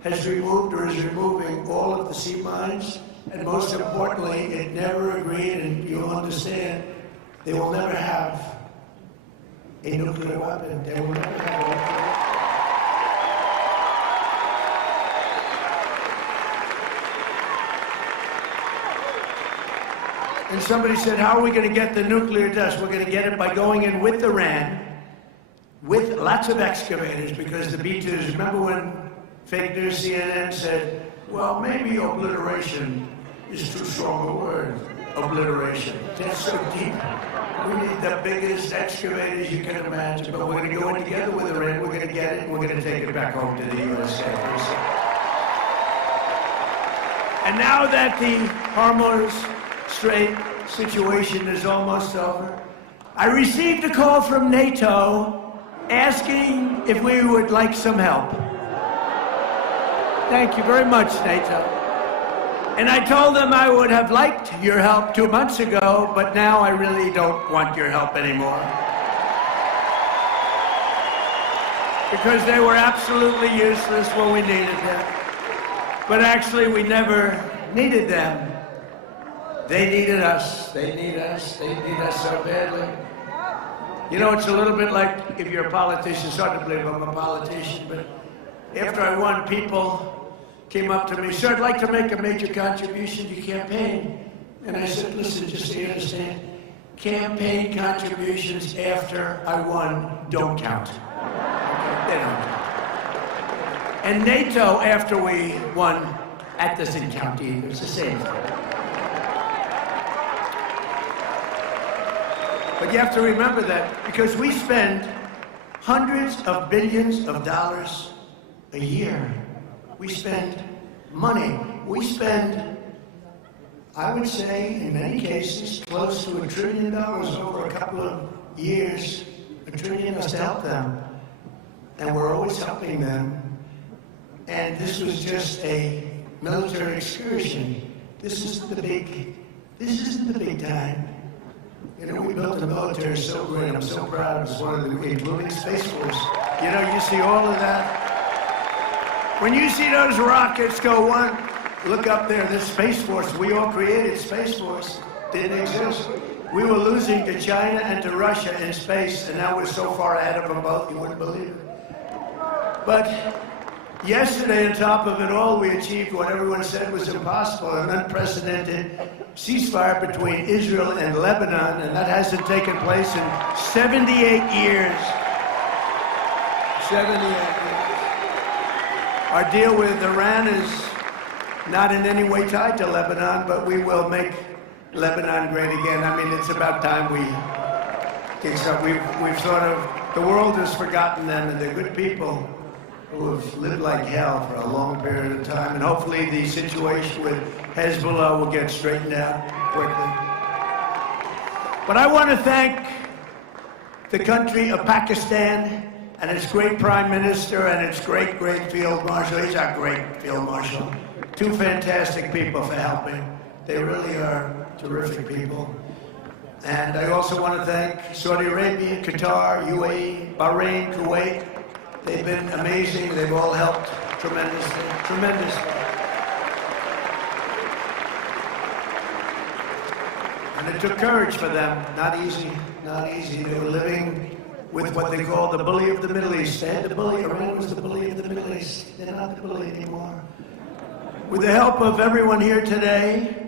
has removed or is removing all of the sea mines. And most importantly, it never agreed, and you'll understand, they will never have a nuclear weapon. They will never have a weapon. And somebody said, how are we going to get the nuclear dust? We're going to get it by going in with Iran, with lots of excavators, because the B-2s, remember when fake news CNN said, well, maybe obliteration is too strong a word. obliteration. That's so deep. We need the biggest excavators you can imagine, but we're going to go in together with Iran. We're going to get it, and we're going to take it back home to the USA. And now that the Hormuz Strait situation is almost over, I received a call from NATO asking if we would like some help. Thank you very much, NATO. And I told them I would have liked your help 2 months ago, but now I really don't want your help anymore. Because they were absolutely useless when we needed them. But actually, we never needed them. They needed us. They need us. They need us so badly. You know, it's a little bit like if you're a politician. It's hard to believe I'm a politician, but after I won, people came up to me, sir, I'd like to make a major contribution to your campaign. And I said, listen, just so you understand, campaign contributions after I won don't count. Okay? They don't count. And NATO after we won, that doesn't count either. It's the same thing. But you have to remember that because we spend hundreds of billions of dollars a year. We spend money. We spend, I would say, in many cases, close to $1 trillion over a couple of years. $1 trillion to help them. And we're always helping them. And this was just a military excursion. This isn't the big time. You know, we built the military so great. I'm so proud. It was one of the, including Space Force. You know, you see all of that. When you see those rockets go one, look up there, this Space Force. We all created Space Force. Didn't exist. We were losing to China and to Russia in space, and now we're so far ahead of them both, you wouldn't believe it. But yesterday, on top of it all, we achieved what everyone said was impossible, an unprecedented ceasefire between Israel and Lebanon, and that hasn't taken place in 78 years. 78 years. Our deal with Iran is not in any way tied to Lebanon, but we will make Lebanon great again. I mean, it's about time we get up. We've sort of, the world has forgotten them, and they're good people who have lived like hell for a long period of time, and hopefully the situation with Hezbollah will get straightened out quickly. But I want to thank the country of Pakistan and its great prime minister and its great field marshal. He's our great field marshal. Two fantastic people for helping. They really are terrific people. And I also want to thank Saudi Arabia, Qatar, UAE, Bahrain, Kuwait. They've been amazing. They've all helped tremendously. And it took courage for them. Not easy, not easy. They were living with what they call the bully of the Middle East. They had the bully, Iran was the bully of the Middle East. They're not the bully anymore. With the help of everyone here today,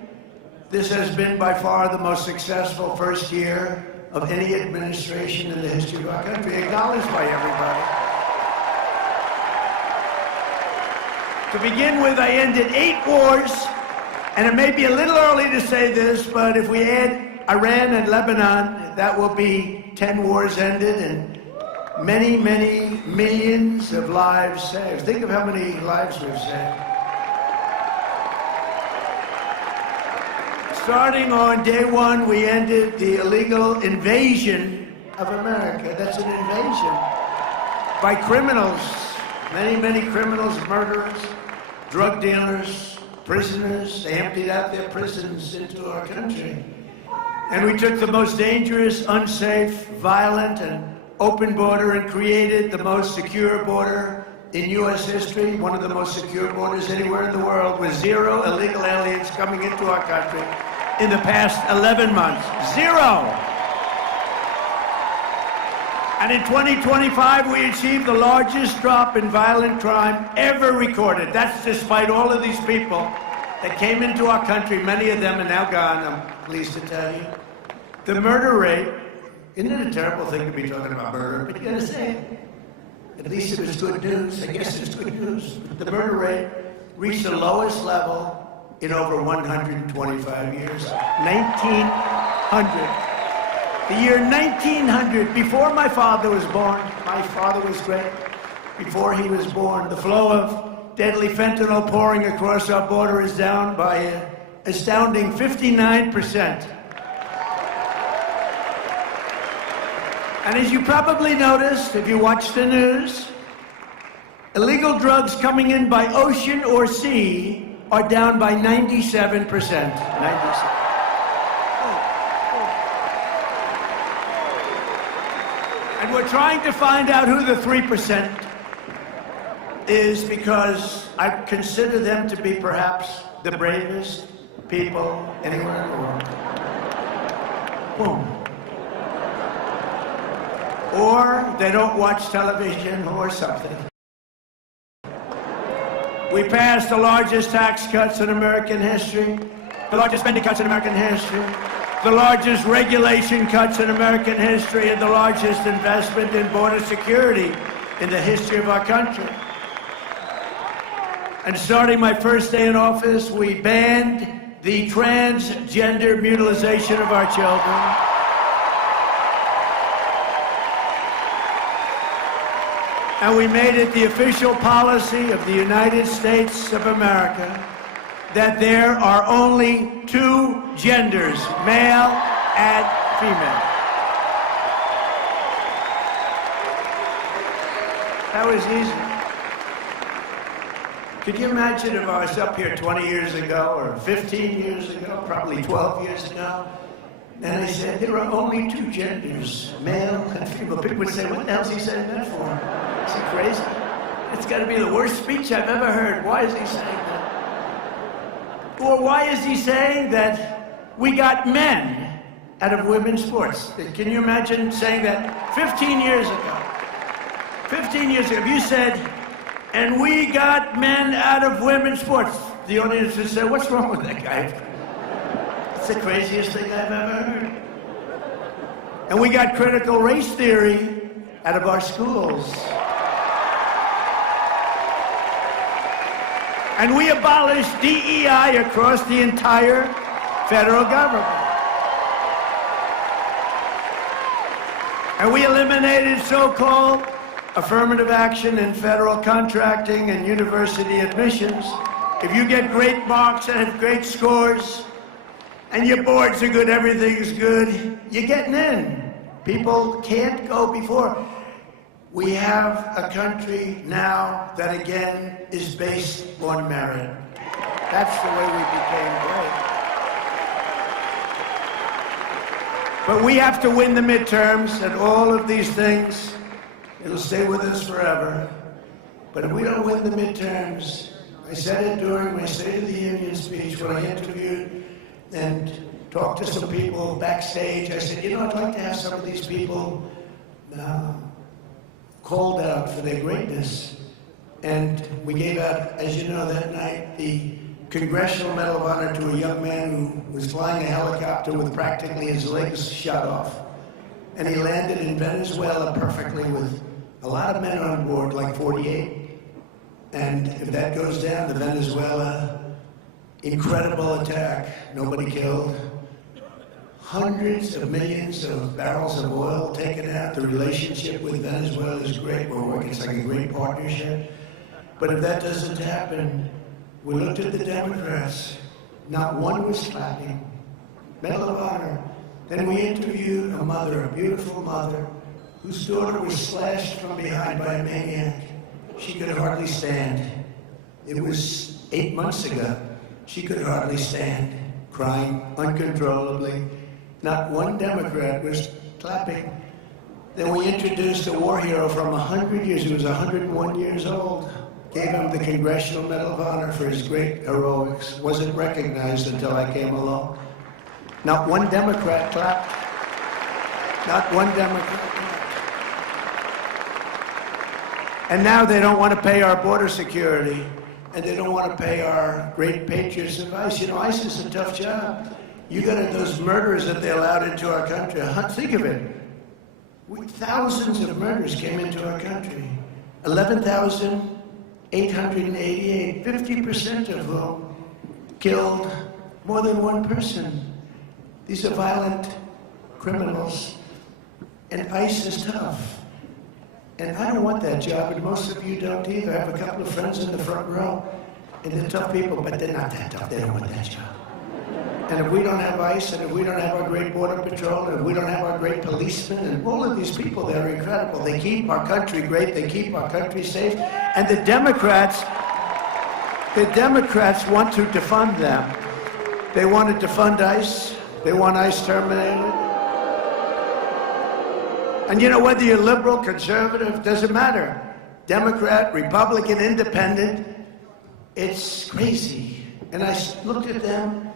this has been by far the most successful first year of any administration in the history of our country, acknowledged by everybody. To begin with, I ended 8 wars, and it may be a little early to say this, but if we add Iran and Lebanon, that will be 10 wars ended and many, many millions of lives saved. Think of how many lives we've saved. Starting on day 1, we ended the illegal invasion of America. That's an invasion by criminals. Many, many criminals, murderers, drug dealers, prisoners. They emptied out their prisons into our country. And we took the most dangerous, unsafe, violent, and open border and created the most secure border in U.S. history, one of the most secure borders anywhere in the world, with 0 illegal aliens coming into our country in the past 11 months. 0! And in 2025, we achieved the largest drop in violent crime ever recorded. That's despite all of these people that came into our country. Many of them are now gone, I'm pleased to tell you. The murder rate, isn't it a terrible thing to be talking about murder? But you gotta say it. At least it was good news. I guess it's good news. The murder rate reached the lowest level in over 125 years. 1900. The year 1900, before my father was born. My father was great. Before he was born, the flow of deadly fentanyl pouring across our border is down by an astounding 59%. And as you probably noticed, if you watch the news, illegal drugs coming in by ocean or sea are down by 97%. 97. And we're trying to find out who the 3% is, because I consider them to be perhaps the bravest people anywhere in the world. Boom. Or they don't watch television or something. We passed the largest tax cuts in American history, the largest spending cuts in American history, the largest regulation cuts in American history, and the largest investment in border security in the history of our country. And starting my first day in office, we banned the transgender mutilization of our children. And we made it the official policy of the United States of America that there are only two genders, male and female. That was easy. Could you imagine if I was up here 20 years ago, or 15 years ago, probably 12 years ago, and I said there are only two genders, male and female? People would say, what the hell is he saying that for? Is he crazy? It's got to be the worst speech I've ever heard. Why is he saying that? Or why is he saying that we got men out of women's sports? Can you imagine saying that 15 years ago? 15 years ago, if you said, and we got men out of women's sports, the audience would say, what's wrong with that guy? It's the craziest thing I've ever heard. And we got critical race theory out of our schools. And we abolished DEI across the entire federal government. And we eliminated so-called affirmative action in federal contracting and university admissions. If you get great marks and have great scores, and your boards are good, everything's good, you're getting in. People can't go before. We have a country now that again is based on merit. That's the way we became great. But we have to win the midterms and all of these things. It'll stay with us forever. But if we don't win the midterms, I said it during my State of the Union speech when I interviewed and talked to some people backstage. I said, you know, I'd like to have some of these people called out for their greatness. And we gave out, as you know, that night, the Congressional Medal of Honor to a young man who was flying a helicopter with practically his legs shot off. And he landed in Venezuela perfectly with a lot of men on board, like 48. And if that goes down, the Venezuela, incredible attack, nobody killed. Hundreds of millions of barrels of oil taken out. The relationship with Venezuela is great. We're working, it's like a great partnership. But if that doesn't happen, we looked at the Democrats. Not one was clapping. Medal of Honor. Then we interviewed a mother, a beautiful mother, whose daughter was slashed from behind by a maniac. She could hardly stand. It was 8 months ago. She could hardly stand, crying uncontrollably. Not one Democrat was clapping. Then we introduced a war hero from 100 years. He was 101 years old. Gave him the Congressional Medal of Honor for his great heroics. Wasn't recognized until I came along. Not one Democrat clapped. Not one Democrat clapped. And now they don't want to pay our border security, and they don't want to pay our great patriots of ICE. You know, ICE is a tough job. You got those murders that they allowed into our country. Think of it. Thousands of murders came into our country. 11,888, 50% of whom killed more than one person. These are violent criminals, and ICE is tough. And I don't want that job, and most of you don't either. I have a couple of friends in the front row, and they're tough people, but they're not that tough. They don't want that job. And if we don't have ICE, and if we don't have our great Border Patrol, and if we don't have our great policemen, and all of these people, they're incredible. They keep our country great. They keep our country safe. And the Democrats want to defund them. They want to defund ICE. They want ICE terminated. And you know, whether you're liberal, conservative, doesn't matter. Democrat, Republican, Independent, it's crazy. And I looked at them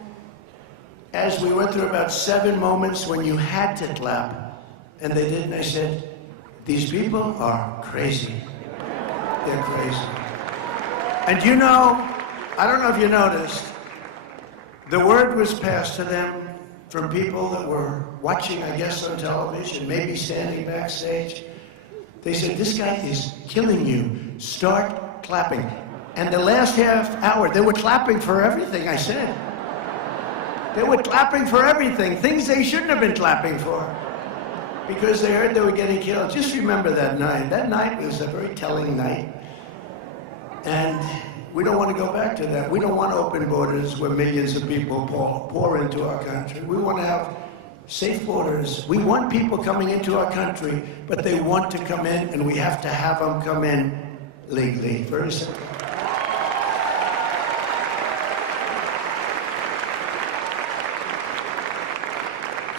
as we went through about 7 moments when you had to clap, and they did, and I said, these people are crazy. They're crazy. And you know, I don't know if you noticed, the word was passed to them from people that were watching, I guess, on television, maybe standing backstage. They said, this guy is killing you. Start clapping. And the last half hour, they were clapping for everything I said. They were clapping for everything, things they shouldn't have been clapping for, because they heard they were getting killed. Just remember that night. That night was a very telling night. And we don't want to go back to that. We don't want open borders where millions of people pour into our country. We want to have safe borders. We want people coming into our country, but they want to come in, and we have to have them come in legally. Very simple.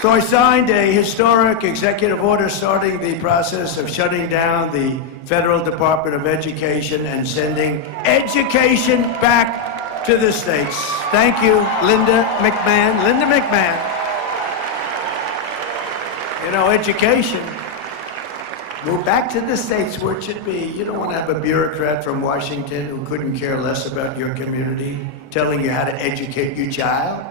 So I signed a historic executive order starting the process of shutting down the Federal Department of Education and sending education back to the states. Thank you, Linda McMahon. Linda McMahon. You know, education, move back to the states where it should be. You don't want to have a bureaucrat from Washington who couldn't care less about your community telling you how to educate your child.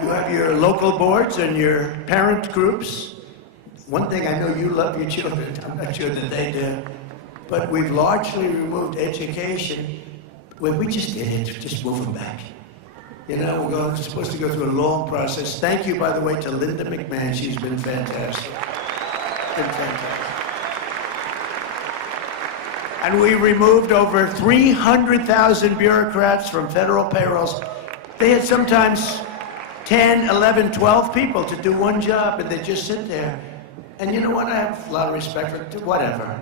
You have your local boards and your parent groups. One thing, I know you love your children. I'm not sure that they do. But we've largely removed education. Well, we just did it. Just move them back. You know, we're supposed to go through a long process. Thank you, by the way, to Linda McMahon. She's been fantastic. Been fantastic. And we removed over 300,000 bureaucrats from federal payrolls. They had sometimes 10, 11, 12 people to do one job, and they just sit there. And you know what? I have a lot of respect for whatever.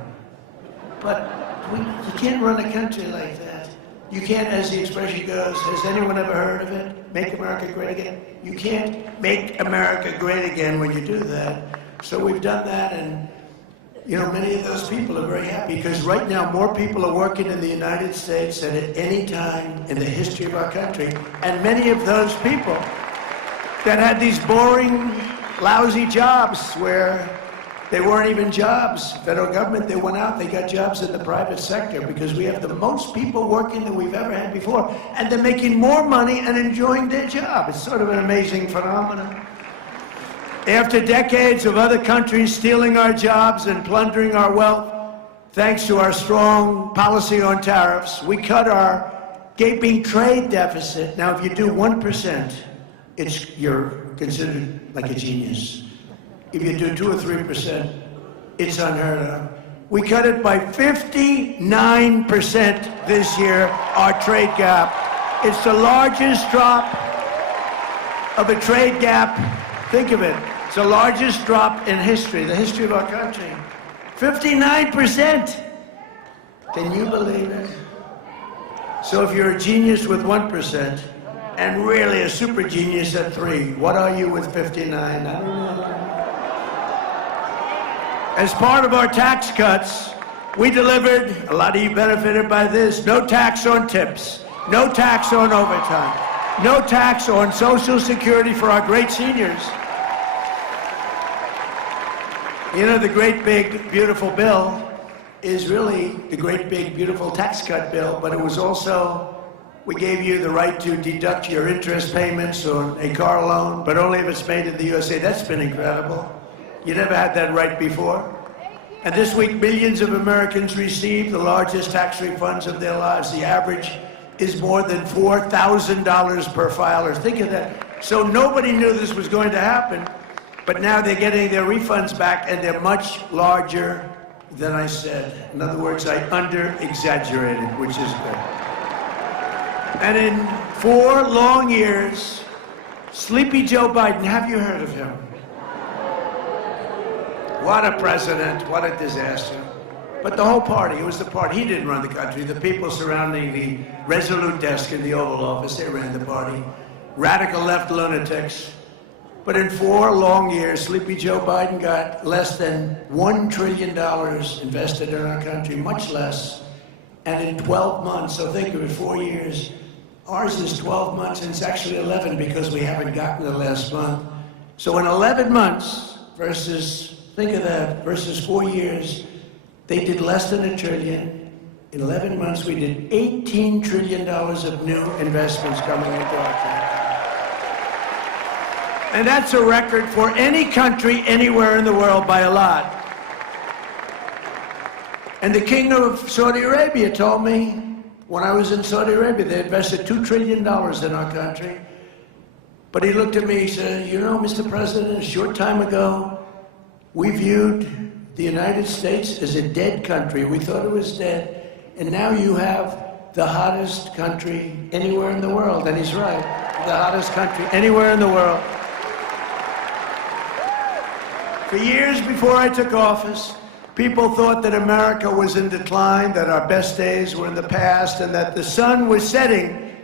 But you can't run a country like that. You can't, as the expression goes, has anyone ever heard of it? Make America great again? You can't make America great again when you do that. So we've done that, and you know, many of those people are very happy, because right now more people are working in the United States than at any time in the history of our country. And many of those people that had these boring, lousy jobs where they weren't even jobs. Federal government, they went out, they got jobs in the private sector, because we have the most people working than we've ever had before. And they're making more money and enjoying their job. It's sort of an amazing phenomenon. After decades of other countries stealing our jobs and plundering our wealth, thanks to our strong policy on tariffs, we cut our gaping trade deficit. Now, if you do 1%, you're considered like a genius. If you do 2 or 3%, it's unheard of. We cut it by 59% this year, our trade gap. It's the largest drop of a trade gap. Think of it. It's the largest drop in history, the history of our country. 59%. Can you believe it? So if you're a genius with 1%, and really a super genius at 3, what are you with 59? I don't know. As part of our tax cuts, we delivered, a lot of you benefited by this, no tax on tips, no tax on overtime, no tax on Social Security for our great seniors. You know, the great big beautiful bill is really the great big beautiful tax cut bill, but it was also, we gave you the right to deduct your interest payments on a car loan, but only if it's made in the USA. That's been incredible. You never had that right before. And this week, millions of Americans received the largest tax refunds of their lives. The average is more than $4,000 per filer. Think of that. So nobody knew this was going to happen, but now they're getting their refunds back, and they're much larger than I said. In other words, I under-exaggerated, which is good. And in 4 long years, Sleepy Joe Biden, have you heard of him? What a president, what a disaster. But the whole party, it was the party. He didn't run the country. The people surrounding the Resolute desk in the Oval Office, they ran the party. Radical left lunatics. But in 4 long years, Sleepy Joe Biden got less than $1 trillion invested in our country, much less. And in 12 months, so think of it, 4 years. Ours is 12 months, and it's actually 11 because we haven't gotten the last month. So in 11 months versus, think of that, versus 4 years, they did less than $1 trillion. In 11 months, we did $18 trillion of new investments coming into our country. And that's a record for any country anywhere in the world by a lot. And the king of Saudi Arabia told me, when I was in Saudi Arabia, they invested $2 trillion in our country. But he looked at me, he said, you know, Mr. President, a short time ago, we viewed the United States as a dead country. We thought it was dead. And now you have the hottest country anywhere in the world. And he's right, the hottest country anywhere in the world. For years before I took office, people thought that America was in decline, that our best days were in the past, and that the sun was setting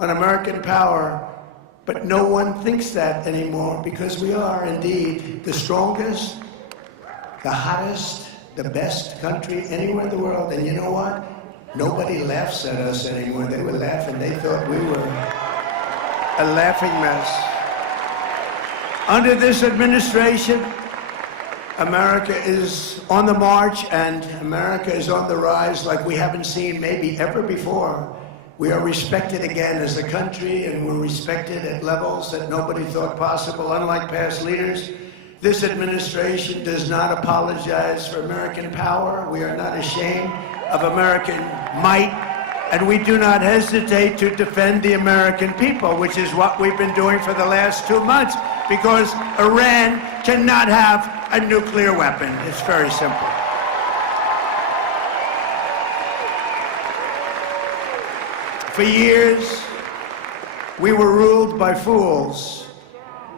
on American power. But no one thinks that anymore, because we are indeed the strongest, the hottest, the best country anywhere in the world. And you know what? Nobody laughs at us anymore. They were laughing. They thought we were a laughing mess. Under this administration, America is on the march, and America is on the rise like we haven't seen maybe ever before. We are respected again as a country, and we're respected at levels that nobody thought possible. Unlike past leaders, this administration does not apologize for American power. We are not ashamed of American might, and we do not hesitate to defend the American people, which is what we've been doing for the last 2 months, because Iran cannot have a nuclear weapon. It's very simple. For years, we were ruled by fools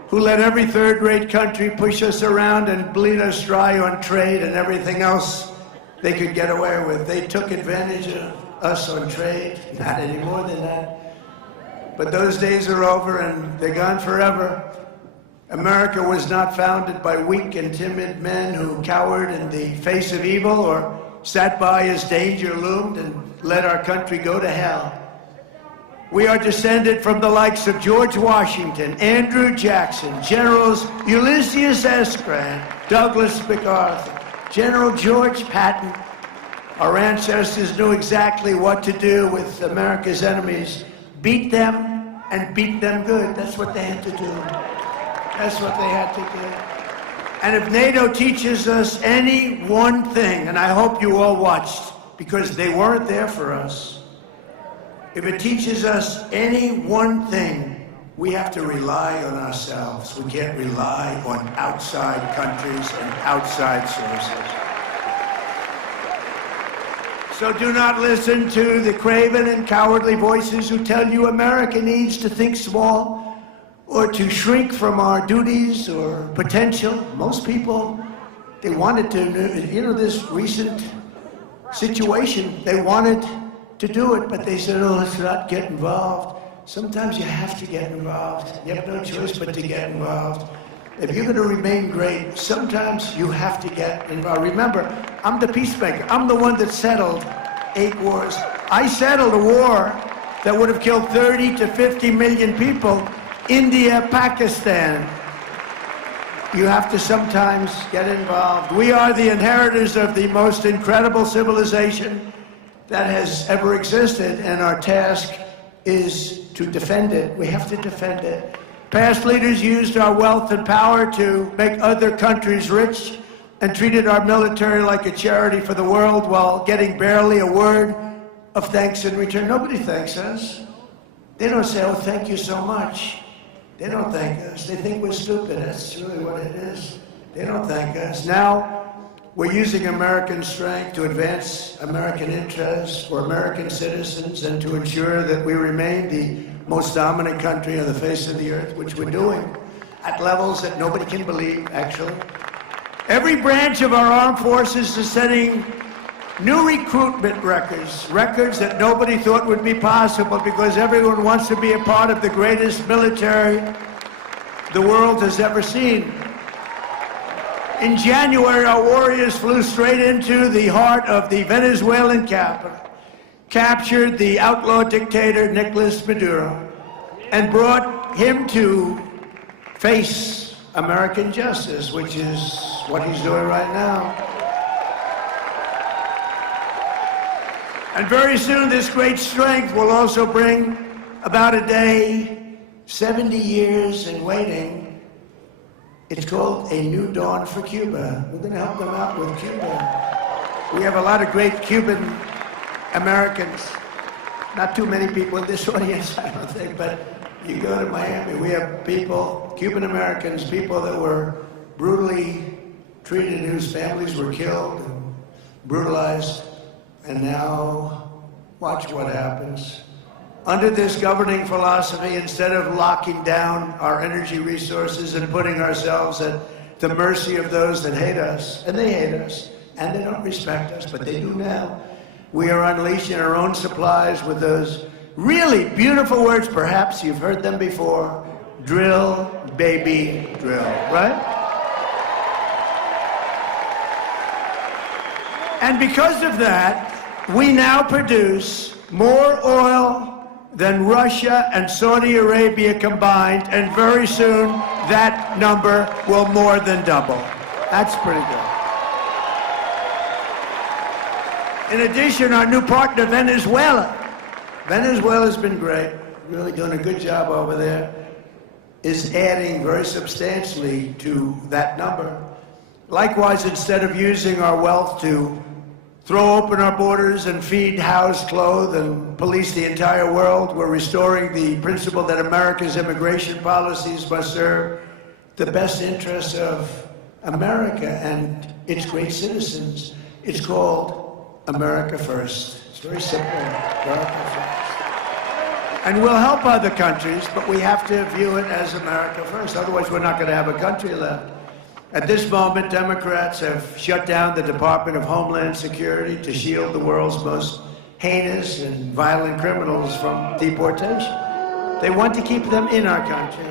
who let every third-rate country push us around and bleed us dry on trade and everything else they could get away with. They took advantage of us on trade, not any more than that. But those days are over, and they're gone forever. America was not founded by weak and timid men who cowered in the face of evil or sat by as danger loomed and let our country go to hell. We are descended from the likes of George Washington, Andrew Jackson, Generals Ulysses S. Grant, Douglas MacArthur, General George Patton. Our ancestors knew exactly what to do with America's enemies. Beat them and beat them good. That's what they had to do. That's what they had to do. And if NATO teaches us any one thing, and I hope you all watched, because they weren't there for us, if it teaches us any one thing, we have to rely on ourselves. We can't rely on outside countries and outside sources. So do not listen to the craven and cowardly voices who tell you America needs to think small or to shrink from our duties or potential. Most people, they wanted to, this recent situation, they wanted to do it, but they said, oh, let's not get involved. Sometimes you have to get involved. You have no choice but to get involved. If you're going to remain great, sometimes you have to get involved. Remember, I'm the peacemaker. I'm the one that settled 8 wars. I settled a war that would have killed 30 to 50 million people. India, Pakistan. You have to sometimes get involved. We are the inheritors of the most incredible civilization that has ever existed, and our task is to defend it. We have to defend it. Past leaders used our wealth and power to make other countries rich and treated our military like a charity for the world while getting barely a word of thanks in return. Nobody thanks us. They don't say, oh, thank you so much. They don't thank us. They think we're stupid. That's really what it is. They don't thank us. Now, we're using American strength to advance American interests for American citizens and to ensure that we remain the most dominant country on the face of the earth, which we're doing at levels that nobody can believe, actually. Every branch of our armed forces is setting new recruitment records that nobody thought would be possible because everyone wants to be a part of the greatest military the world has ever seen. In January, our warriors flew straight into the heart of the Venezuelan capital, captured the outlaw dictator Nicolas Maduro, and brought him to face American justice, which is what he's doing right now. And very soon, this great strength will also bring about a day, 70 years in waiting. It's called A New Dawn for Cuba. We're going to help them out with Cuba. We have a lot of great Cuban Americans. Not too many people in this audience, I don't think, but you go to Miami, we have people, Cuban Americans, people that were brutally treated, whose families were killed and brutalized. And now, watch what happens. Under this governing philosophy, instead of locking down our energy resources and putting ourselves at the mercy of those that hate us, and they hate us, and they don't respect us, but they do now, we are unleashing our own supplies with those really beautiful words. Perhaps you've heard them before. Drill, baby, drill, right? And because of that, we now produce more oil than Russia and Saudi Arabia combined, and very soon that number will more than double. That's pretty good. In addition, our new partner, Venezuela. Venezuela's been great, really doing a good job over there, is adding very substantially to that number. Likewise, instead of using our wealth to throw open our borders and feed, house, clothe, and police the entire world, we're restoring the principle that America's immigration policies must serve the best interests of America and its great citizens. It's called America First. It's very simple. America First. And we'll help other countries, but we have to view it as America First. Otherwise, we're not going to have a country left. At this moment, Democrats have shut down the Department of Homeland Security to shield the world's most heinous and violent criminals from deportation. They want to keep them in our country.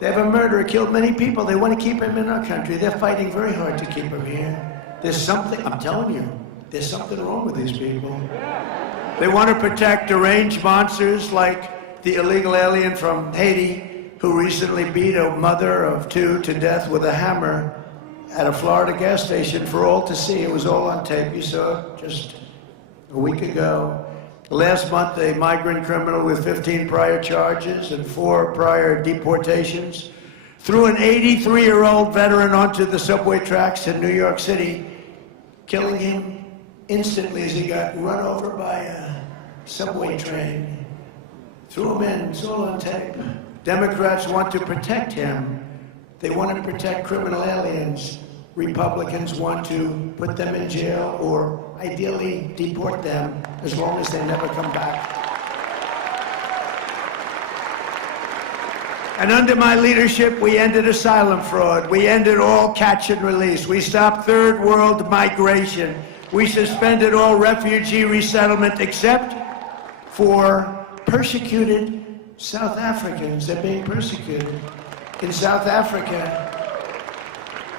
They have a murderer, killed many people. They want to keep him in our country. They're fighting very hard to keep him here. There's something, I'm telling you, there's something wrong with these people. They want to protect deranged monsters like the illegal alien from Haiti, who recently beat a mother of two to death with a hammer at a Florida gas station for all to see. It was all on tape. You saw it just a week ago. Last month, a migrant criminal with 15 prior charges and 4 prior deportations threw an 83-year-old veteran onto the subway tracks in New York City, killing him instantly as he got run over by a subway train. Threw him in. It's all on tape. Democrats want to protect him. They want to protect criminal aliens. Republicans want to put them in jail or ideally deport them as long as they never come back. And under my leadership, we ended asylum fraud. We ended all catch and release. We stopped third world migration. We suspended all refugee resettlement except for persecuted South Africans. They're being persecuted. In South Africa,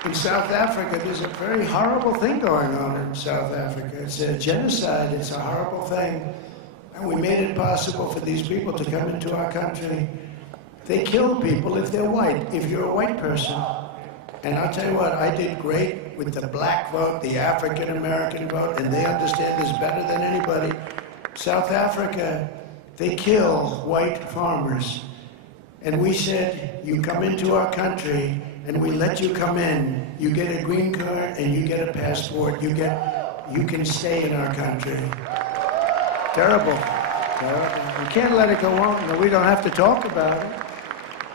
there's a very horrible thing going on in South Africa. It's a genocide. It's a horrible thing. And we made it possible for these people to come into our country. They kill people if they're white, if you're a white person. And I'll tell you what, I did great with the black vote, the African American vote, and they understand this better than anybody. South Africa, they kill white farmers. And we said, you come into our country, and we let you come in. You get a green card, and you get a passport. You can stay in our country. Terrible. Terrible. We can't let it go on. No, we don't have to talk about it.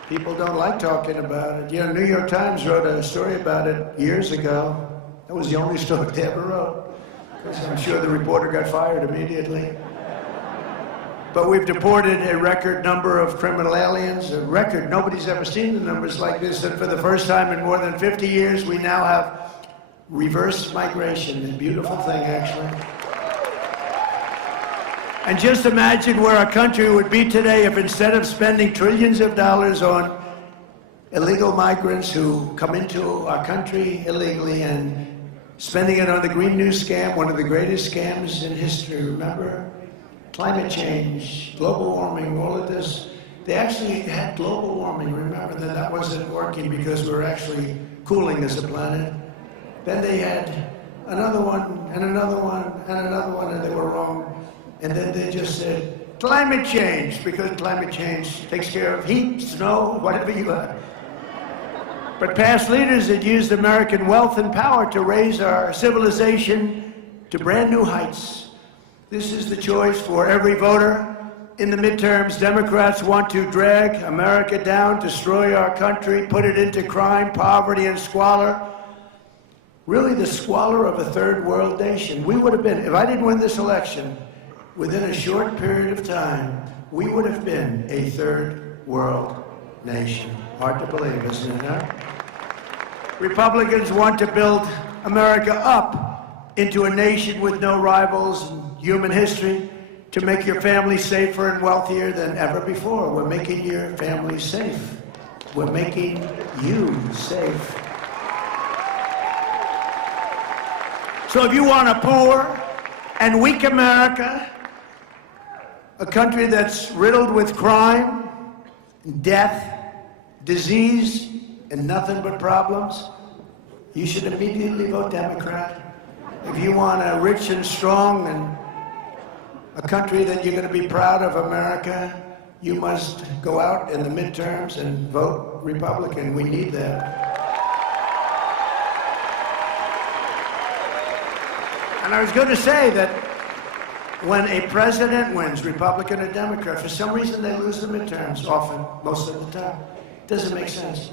People don't like talking about it. You know, New York Times wrote a story about it years ago. That was the only story they ever wrote. Because I'm sure the reporter got fired immediately. But we've deported a record number of criminal aliens, a record. Nobody's ever seen the numbers like this. And for the first time in more than 50 years, we now have reverse migration. A beautiful thing, actually. And just imagine where our country would be today if instead of spending trillions of dollars on illegal migrants who come into our country illegally and spending it on the Green New Scam, one of the greatest scams in history, remember? Climate change, global warming, all of this. They actually had global warming, remember that wasn't working because we were actually cooling as a planet. Then they had another one, and another one, and another one, and they were wrong. And then they just said, climate change, because climate change takes care of heat, snow, whatever you have. But past leaders had used American wealth and power to raise our civilization to brand new heights. This is the choice for every voter. In the midterms, Democrats want to drag America down, destroy our country, put it into crime, poverty, and squalor. Really the squalor of a third world nation. We would have been, if I didn't win this election, within a short period of time, we would have been a third world nation. Hard to believe, isn't it, huh? Republicans want to build America up into a nation with no rivals in human history, to make your family safer and wealthier than ever before. We're making your family safe. We're making you safe. So if you want a poor and weak America, a country that's riddled with crime, death, disease, and nothing but problems, you should immediately vote Democrat. If you want a rich and strong and a country that you're going to be proud of, America, you must go out in the midterms and vote Republican. We need that. And I was going to say that when a president wins, Republican or Democrat, for some reason they lose the midterms, often, most of the time. It doesn't make sense.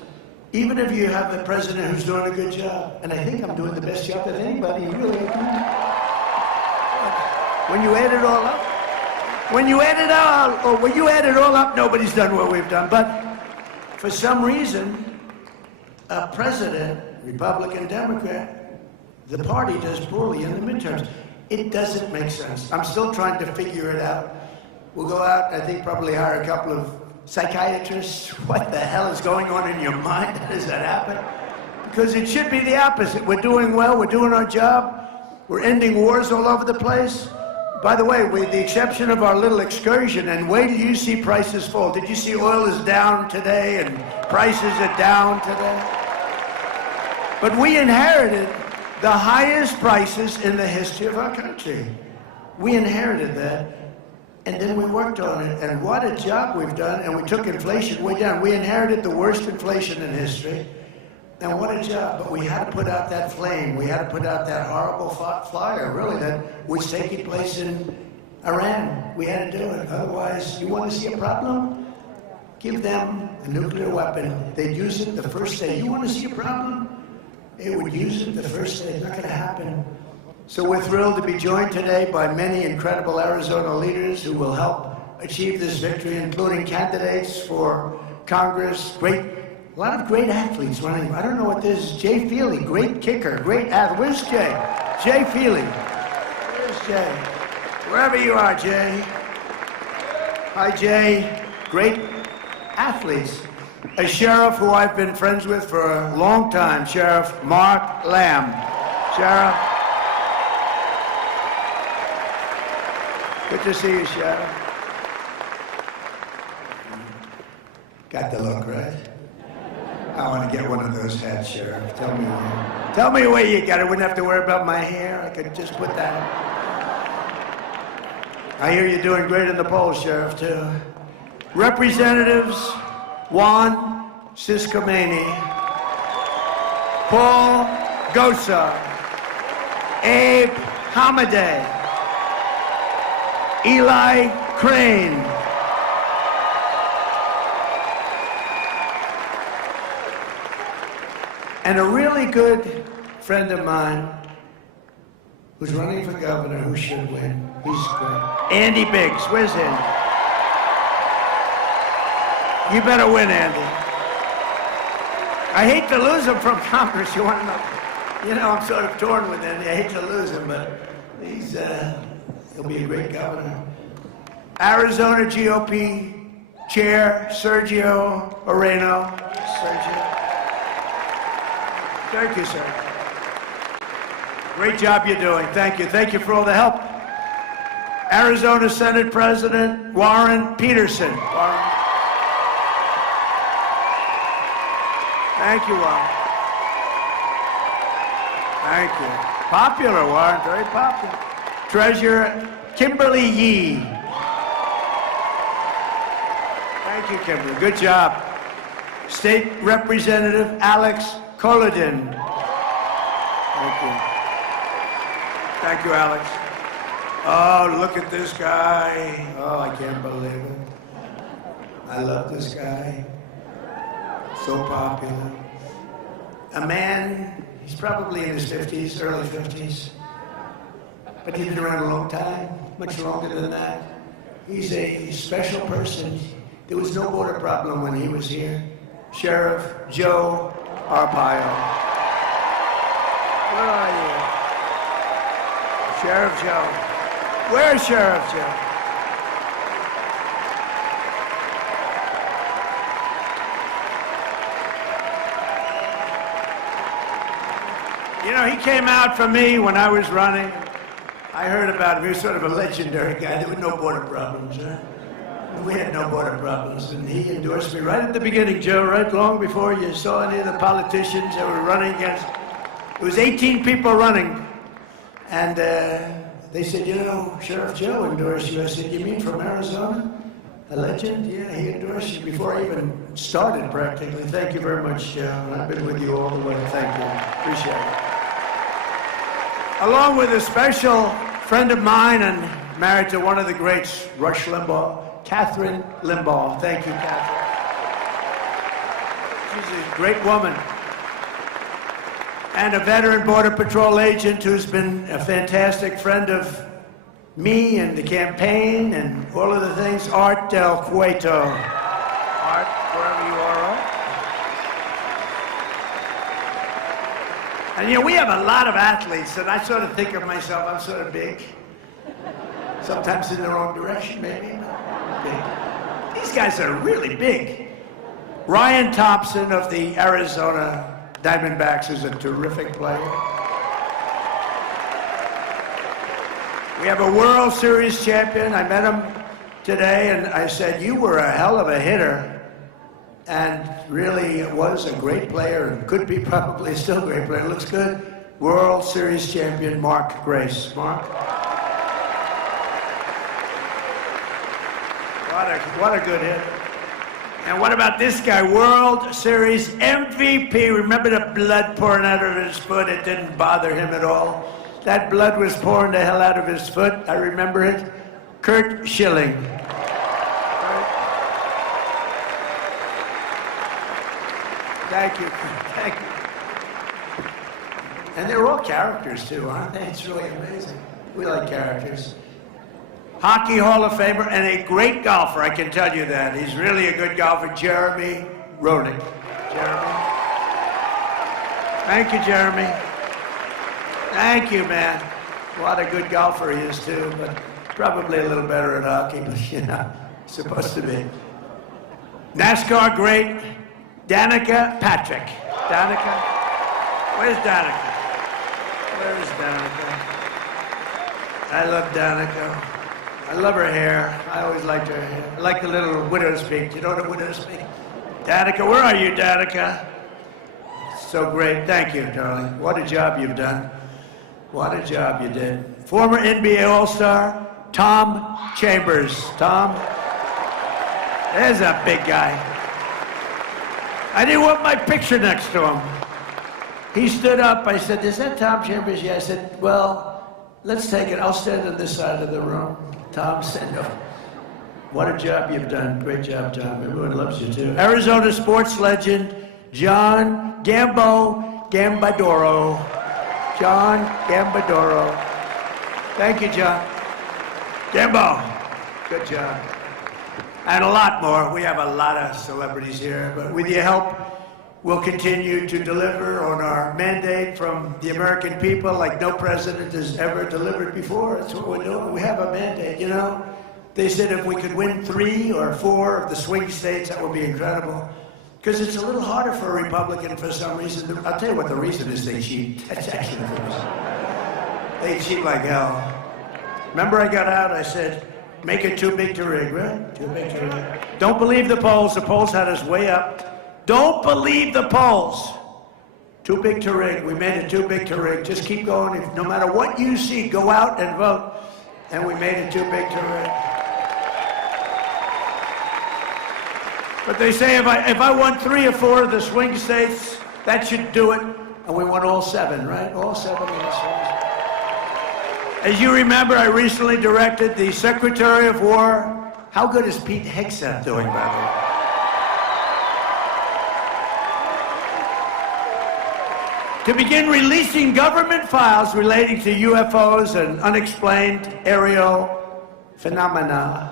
Even if you have a president who's doing a good job, and I think I'm doing the best job of anybody, really. When you add it all up, nobody's done what we've done. But for some reason, a president, Republican, Democrat, the party does poorly in the midterms. It doesn't make sense. I'm still trying to figure it out. We'll go out, I think probably hire a couple of psychiatrists. What the hell is going on in your mind? How does that happen? Because it should be the opposite. We're doing well, we're doing our job, we're ending wars all over the place. By the way, with the exception of our little excursion, and wait till you see prices fall. Did you see oil is down today and prices are down today? But we inherited the highest prices in the history of our country. We inherited that, and then we worked on it, and what a job we've done, and we took inflation way down. We inherited the worst inflation in history, and what a job, but we had to put out that flame. We had to put out that horrible fire, really, that was taking place in Iran. We had to do it, otherwise, you want to see a problem? Give them a nuclear weapon. They'd use it the first day. You want to see a problem? They would use it the first day. It's not going to happen. So we're thrilled to be joined today by many incredible Arizona leaders who will help achieve this victory, including candidates for Congress, a lot of great athletes running. I don't know what this is. Jay Feely, great kicker, great athlete. Where's Jay? Jay Feely. Where's Jay? Wherever you are, Jay. Hi, Jay. Great athletes. A sheriff who I've been friends with for a long time, Sheriff Mark Lamb. Sheriff. Good to see you, Sheriff. Got the look, right? I want to get one of those hats, Sheriff. Tell me where you got it. I wouldn't have to worry about my hair. I could just put that. I hear you're doing great in the polls, Sheriff, too. Representatives Juan Ciscomani, Paul Gosa, Abe Hamadeh, Eli Crane. And a really good friend of mine who's running for governor, who should win. He's great. Andy Biggs. Where's Andy? You better win, Andy. I hate to lose him from Congress. You want to know? You know, I'm sort of torn with Andy. I hate to lose him, but he'll be a great governor. Arizona GOP Chair Sergio Moreno. Sergio. Thank you, sir. Great job you're doing. Thank you. Thank you for all the help. Arizona Senate President Warren Peterson. Warren. Thank you, Warren. Thank you. Popular, Warren. Very popular. Treasurer Kimberly Yee. Thank you, Kimberly. Good job. State Representative Alex Collodin. Thank you. Thank you, Alex. Oh, look at this guy. Oh, I can't believe it. I love this guy. So popular. A man, he's probably in his 50s, early 50s. But he's been around a long time, much longer than that. He's a special person. There was no border problem when he was here. Sheriff Joe Arpaio. Where are you? Sheriff Joe. Where's Sheriff Joe? You know, he came out for me when I was running. I heard about him. He was sort of a legendary guy. There were no border problems, huh? We had no border problems, and he endorsed me right at the beginning, Joe, right long before you saw any of the politicians that were running against. It was 18 people running, and they said, you know, Sheriff Joe endorsed you. I said, you mean from Arizona? A legend? Yeah, he endorsed you before I even started, practically. Thank you very much, Joe. I've been with you all the way. Thank you. Appreciate it. Along with a special friend of mine and married to one of the greats, Rush Limbaugh, Catherine Limbaugh. Thank you, Catherine. She's a great woman. And a veteran Border Patrol agent who's been a fantastic friend of me and the campaign and all of the things, Art Del Cueto. Art, wherever you are, Art. And you know, we have a lot of athletes, and I sort of think of myself, I'm sort of big. Sometimes in the wrong direction, maybe. Big. These guys are really big. Ryan Thompson of the Arizona Diamondbacks is a terrific player. We have a World Series champion. I met him today, and I said, you were a hell of a hitter. And really was a great player, and could be probably still a great player. Looks good. World Series champion, Mark Grace. Mark? What a good hit. And what about this guy? World Series MVP. Remember the blood pouring out of his foot? It didn't bother him at all. That blood was pouring the hell out of his foot. I remember it. Kurt Schilling. Thank you. Thank you. And they're all characters, too, aren't they? It's really amazing. We like characters. Hockey Hall of Famer and a great golfer, I can tell you that. He's really a good golfer, Jeremy Roenick. Jeremy. Thank you, Jeremy. Thank you, man. What a good golfer he is, too, but probably a little better at hockey, but, you know, supposed to be. NASCAR great, Danica Patrick. Danica? Where's Danica? Where is Danica? I love Danica. I love her hair. I always liked her hair. I like the little widow's peak. Do you know what a widow's peak? Danica, where are you, Danica? So great. Thank you, darling. What a job you've done. What a job you did. Former NBA All-Star, Tom Chambers. Tom, there's a big guy. I didn't want my picture next to him. He stood up. I said, is that Tom Chambers? Yeah. I said, well, let's take it. I'll stand on this side of the room. Tom Sendo. What a job you've done. Great job, Tom. Everyone loves you, too. Arizona sports legend, John Gambadoro. John Gambadoro. Thank you, John. Gambo. Good job. And a lot more. We have a lot of celebrities here, but with your help, we'll continue to deliver on our mandate from the American people like no president has ever delivered before. That's what we're doing. We have a mandate, you know. They said if we could win 3 or 4 of the swing states, that would be incredible. Because it's a little harder for a Republican for some reason. I'll tell you what the reason is: they cheat. That's actually the reason. They cheat like hell. Remember I got out, I said, make it too big to rig, right? Too big to rig. Don't believe the polls. The polls had us way up. Don't believe the polls. Too big to rig. We made it too big to rig. Just keep going. No matter what you see, go out and vote. And we made it too big to rig. But they say if I won 3 or 4 of the swing states, that should do it. And we won all 7, right? All 7 of the swing. As you remember, I recently directed the Secretary of War. How good is Pete Hegseth doing, by the way? To begin releasing government files relating to UFOs and unexplained aerial phenomena.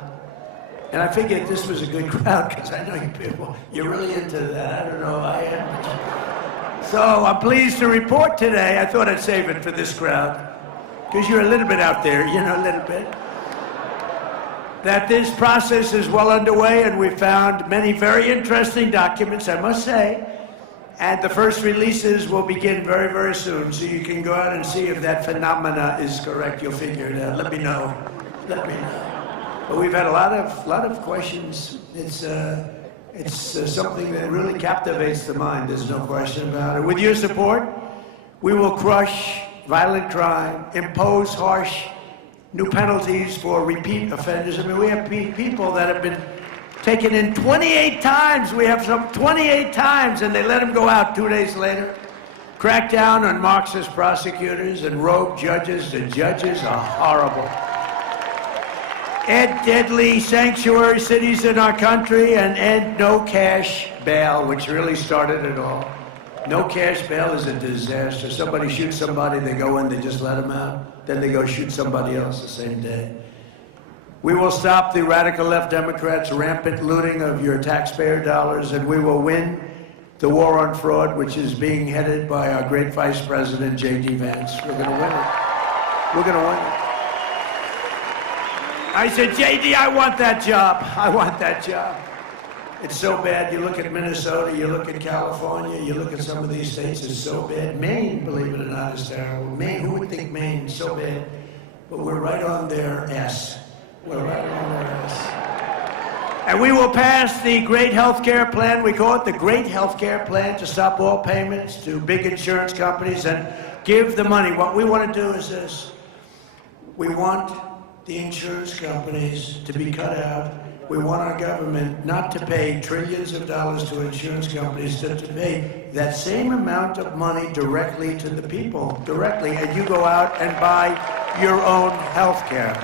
And I figured this was a good crowd because I know you people, you're really into that. I don't know if I am. So I'm pleased to report today, I thought I'd save it for this crowd, because you're a little bit out there, you know, a little bit, that this process is well underway, and we found many very interesting documents, I must say. And the first releases will begin very, very soon, so you can go out and see if that phenomena is correct. You'll figure it out. Let me know. Let me know. But we've had a lot of questions. It's something that really captivates the mind. There's no question about it. With your support, we will crush violent crime, impose harsh new penalties for repeat offenders. I mean, we have people that have been taken in 28 times. We have some 28 times, and they let them go out 2 days later. Crack down on Marxist prosecutors and rogue judges. The judges are horrible. End deadly sanctuary cities in our country, and end no cash bail, which really started it all. No cash bail is a disaster. Somebody shoots somebody, they go in, they just let them out. Then they go shoot somebody else the same day. We will stop the radical left Democrats' rampant looting of your taxpayer dollars, and we will win the war on fraud, which is being headed by our great Vice President, J.D. Vance. We're going to win it. We're going to win it. I said, J.D., I want that job. I want that job. It's so bad. You look at Minnesota, you look at California, you look at some of these states, it's so bad. Maine, believe it or not, is terrible. Maine, who would think Maine is so bad? But we're right on their ass. We're right on their ass. And we will pass the great health care plan. We call it the great health care plan, to stop all payments to big insurance companies and give the money. What we want to do is this. We want the insurance companies to be cut out. We want our government not to pay trillions of dollars to insurance companies, to pay that same amount of money directly to the people, directly, and you go out and buy your own health care.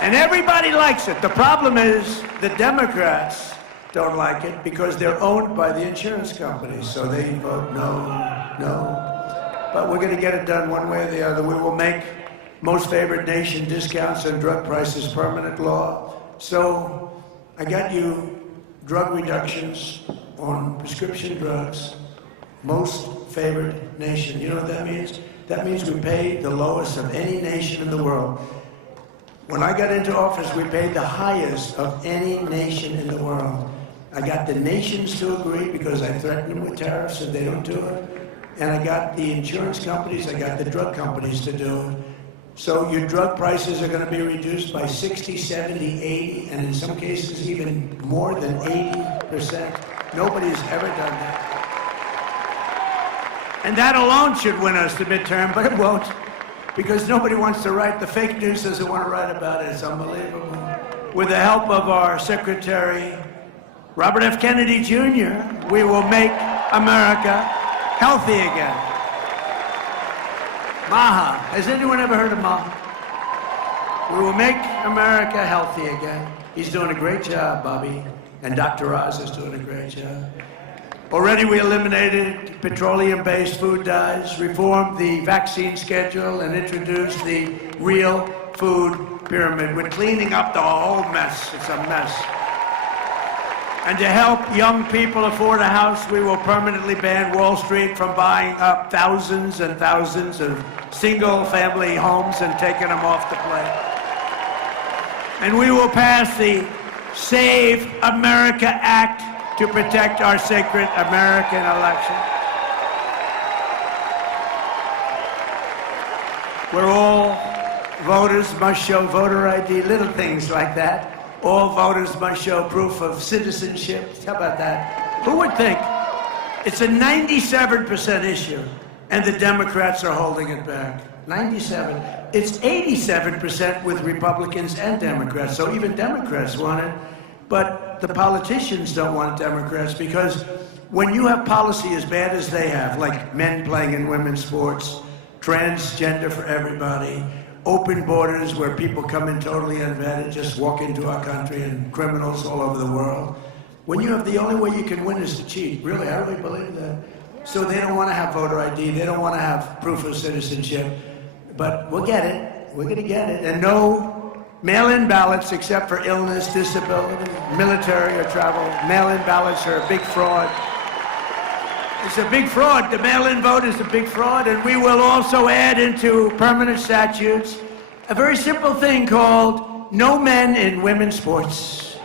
And everybody likes it. The problem is the Democrats don't like it because they're owned by the insurance companies, so they vote no, no. But we're going to get it done one way or the other. We will make most favored nation discounts on drug prices permanent law. So I got you drug reductions on prescription drugs, most favored nation. You know what that means? That means we pay the lowest of any nation in the world. When I got into office, we paid the highest of any nation in the world. I got the nations to agree because I threatened them with tariffs if they don't do it. And I got the insurance companies, I got the drug companies to do it. So your drug prices are going to be reduced by 60, 70, 80, and in some cases even more than 80%. Nobody's ever done that. And that alone should win us the midterm, but it won't, because nobody wants to write. The fake news doesn't want to write about it. It's unbelievable. With the help of our Secretary, Robert F. Kennedy Jr., we will make America healthy again. Maha. Has anyone ever heard of Maha? We will make America healthy again. He's doing a great job, Bobby. And Dr. Oz is doing a great job. Already we eliminated petroleum-based food dyes, reformed the vaccine schedule, and introduced the real food pyramid. We're cleaning up the whole mess. It's a mess. And to help young people afford a house, we will permanently ban Wall Street from buying up thousands and thousands of single-family homes and taking them off the plate. And we will pass the Save America Act to protect our sacred American election. Where all voters must show voter ID, little things like that. All voters must show proof of citizenship. How about that? Who would think? It's a 97% issue, and the Democrats are holding it back. 97. It's 87% with Republicans and Democrats, so even Democrats want it. But the politicians don't want Democrats, because when you have policy as bad as they have, like men playing in women's sports, transgender for everybody, open borders where people come in totally unvetted, just walk into our country, and criminals all over the world. When you have the only way you can win is to cheat. Really, I really believe that. So they don't want to have voter ID. They don't want to have proof of citizenship. But we'll get it. We're going to get it. And no mail-in ballots except for illness, disability, military, or travel. Mail-in ballots are a big fraud. It's a big fraud. The mail-in vote is a big fraud, and we will also add into permanent statutes a very simple thing called no men in women's sports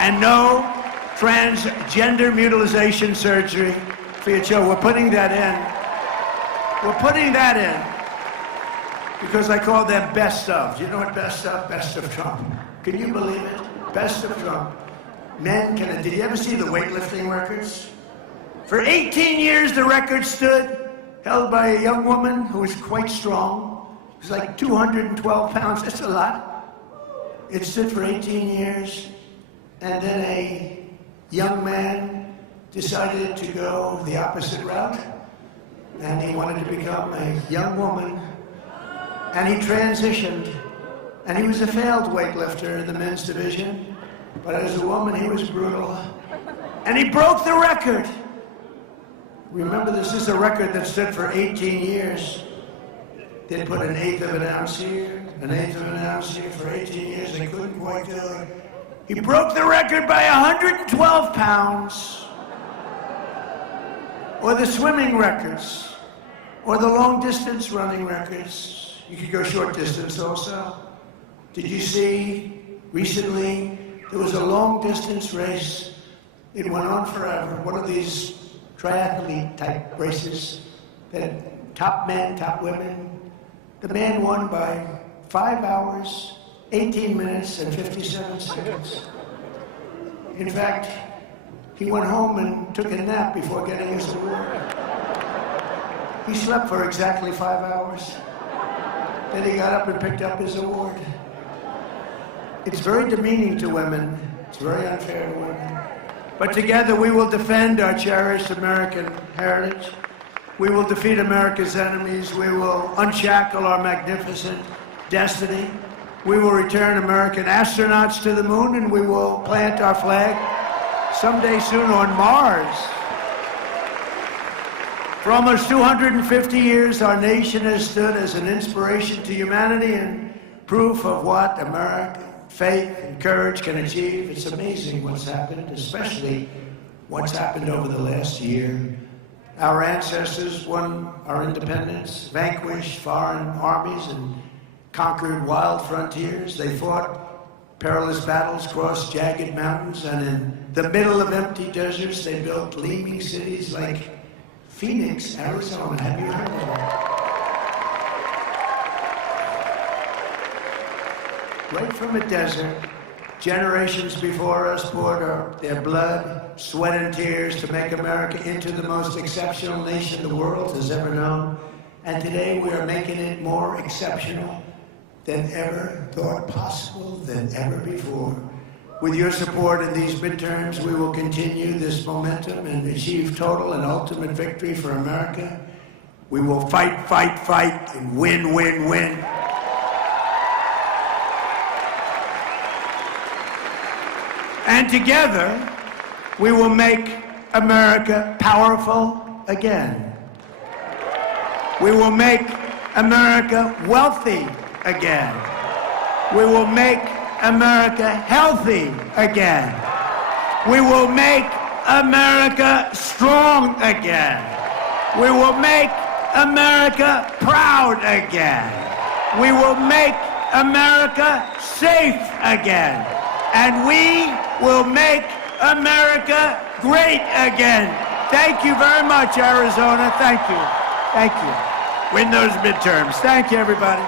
and no transgender mutilization surgery for your children. We're putting that in. We're putting that in because I call them best of. You know what best of? Best of Trump. Can you believe it? Best of Trump. Men can, did you ever see the weightlifting records? For 18 years, the record stood, held by a young woman who was quite strong. It was like 212 pounds, that's a lot. It stood for 18 years, and then a young man decided to go the opposite route, and he wanted to become a young woman, and he transitioned, and he was a failed weightlifter in the men's division. But as a woman, he was brutal. And he broke the record. Remember, this is a record that stood for 18 years. They put an eighth of an ounce here, an eighth of an ounce here for 18 years. They couldn't quite do it. He broke the record by 112 pounds. Or the swimming records. Or the long distance running records. You could go short distance also. Did you see recently? There was a long-distance race. It went on forever. One of these triathlete-type races that top men, top women. The man won by 5 hours, 18 minutes, and 57 seconds. In fact, he went home and took a nap before getting his award. He slept for exactly 5 hours. Then he got up and picked up his award. It's very demeaning to women. It's very unfair to women. But together we will defend our cherished American heritage. We will defeat America's enemies. We will unshackle our magnificent destiny. We will return American astronauts to the moon, and we will plant our flag someday soon on Mars. For almost 250 years, our nation has stood as an inspiration to humanity and proof of what American faith and courage can achieve. It's amazing what's happened, especially what's happened over the last year. Our ancestors won our independence, vanquished foreign armies, and conquered wild frontiers. They fought perilous battles, crossed jagged mountains, and in the middle of empty deserts, they built gleaming cities like Phoenix, Arizona. Have you heard of that? Right from a desert, generations before us poured their blood, sweat, and tears to make America into the most exceptional nation the world has ever known. And today we are making it more exceptional than ever thought possible, than ever before. With your support in these midterms, we will continue this momentum and achieve total and ultimate victory for America. We will fight, fight, fight, and win, win, win. And together, we will make America powerful again. We will make America wealthy again. We will make America healthy again. We will make America strong again. We will make America proud again. We will make America safe again. And we will make America great again. Thank you very much, Arizona. Thank you. Thank you. Win those midterms. Thank you, everybody.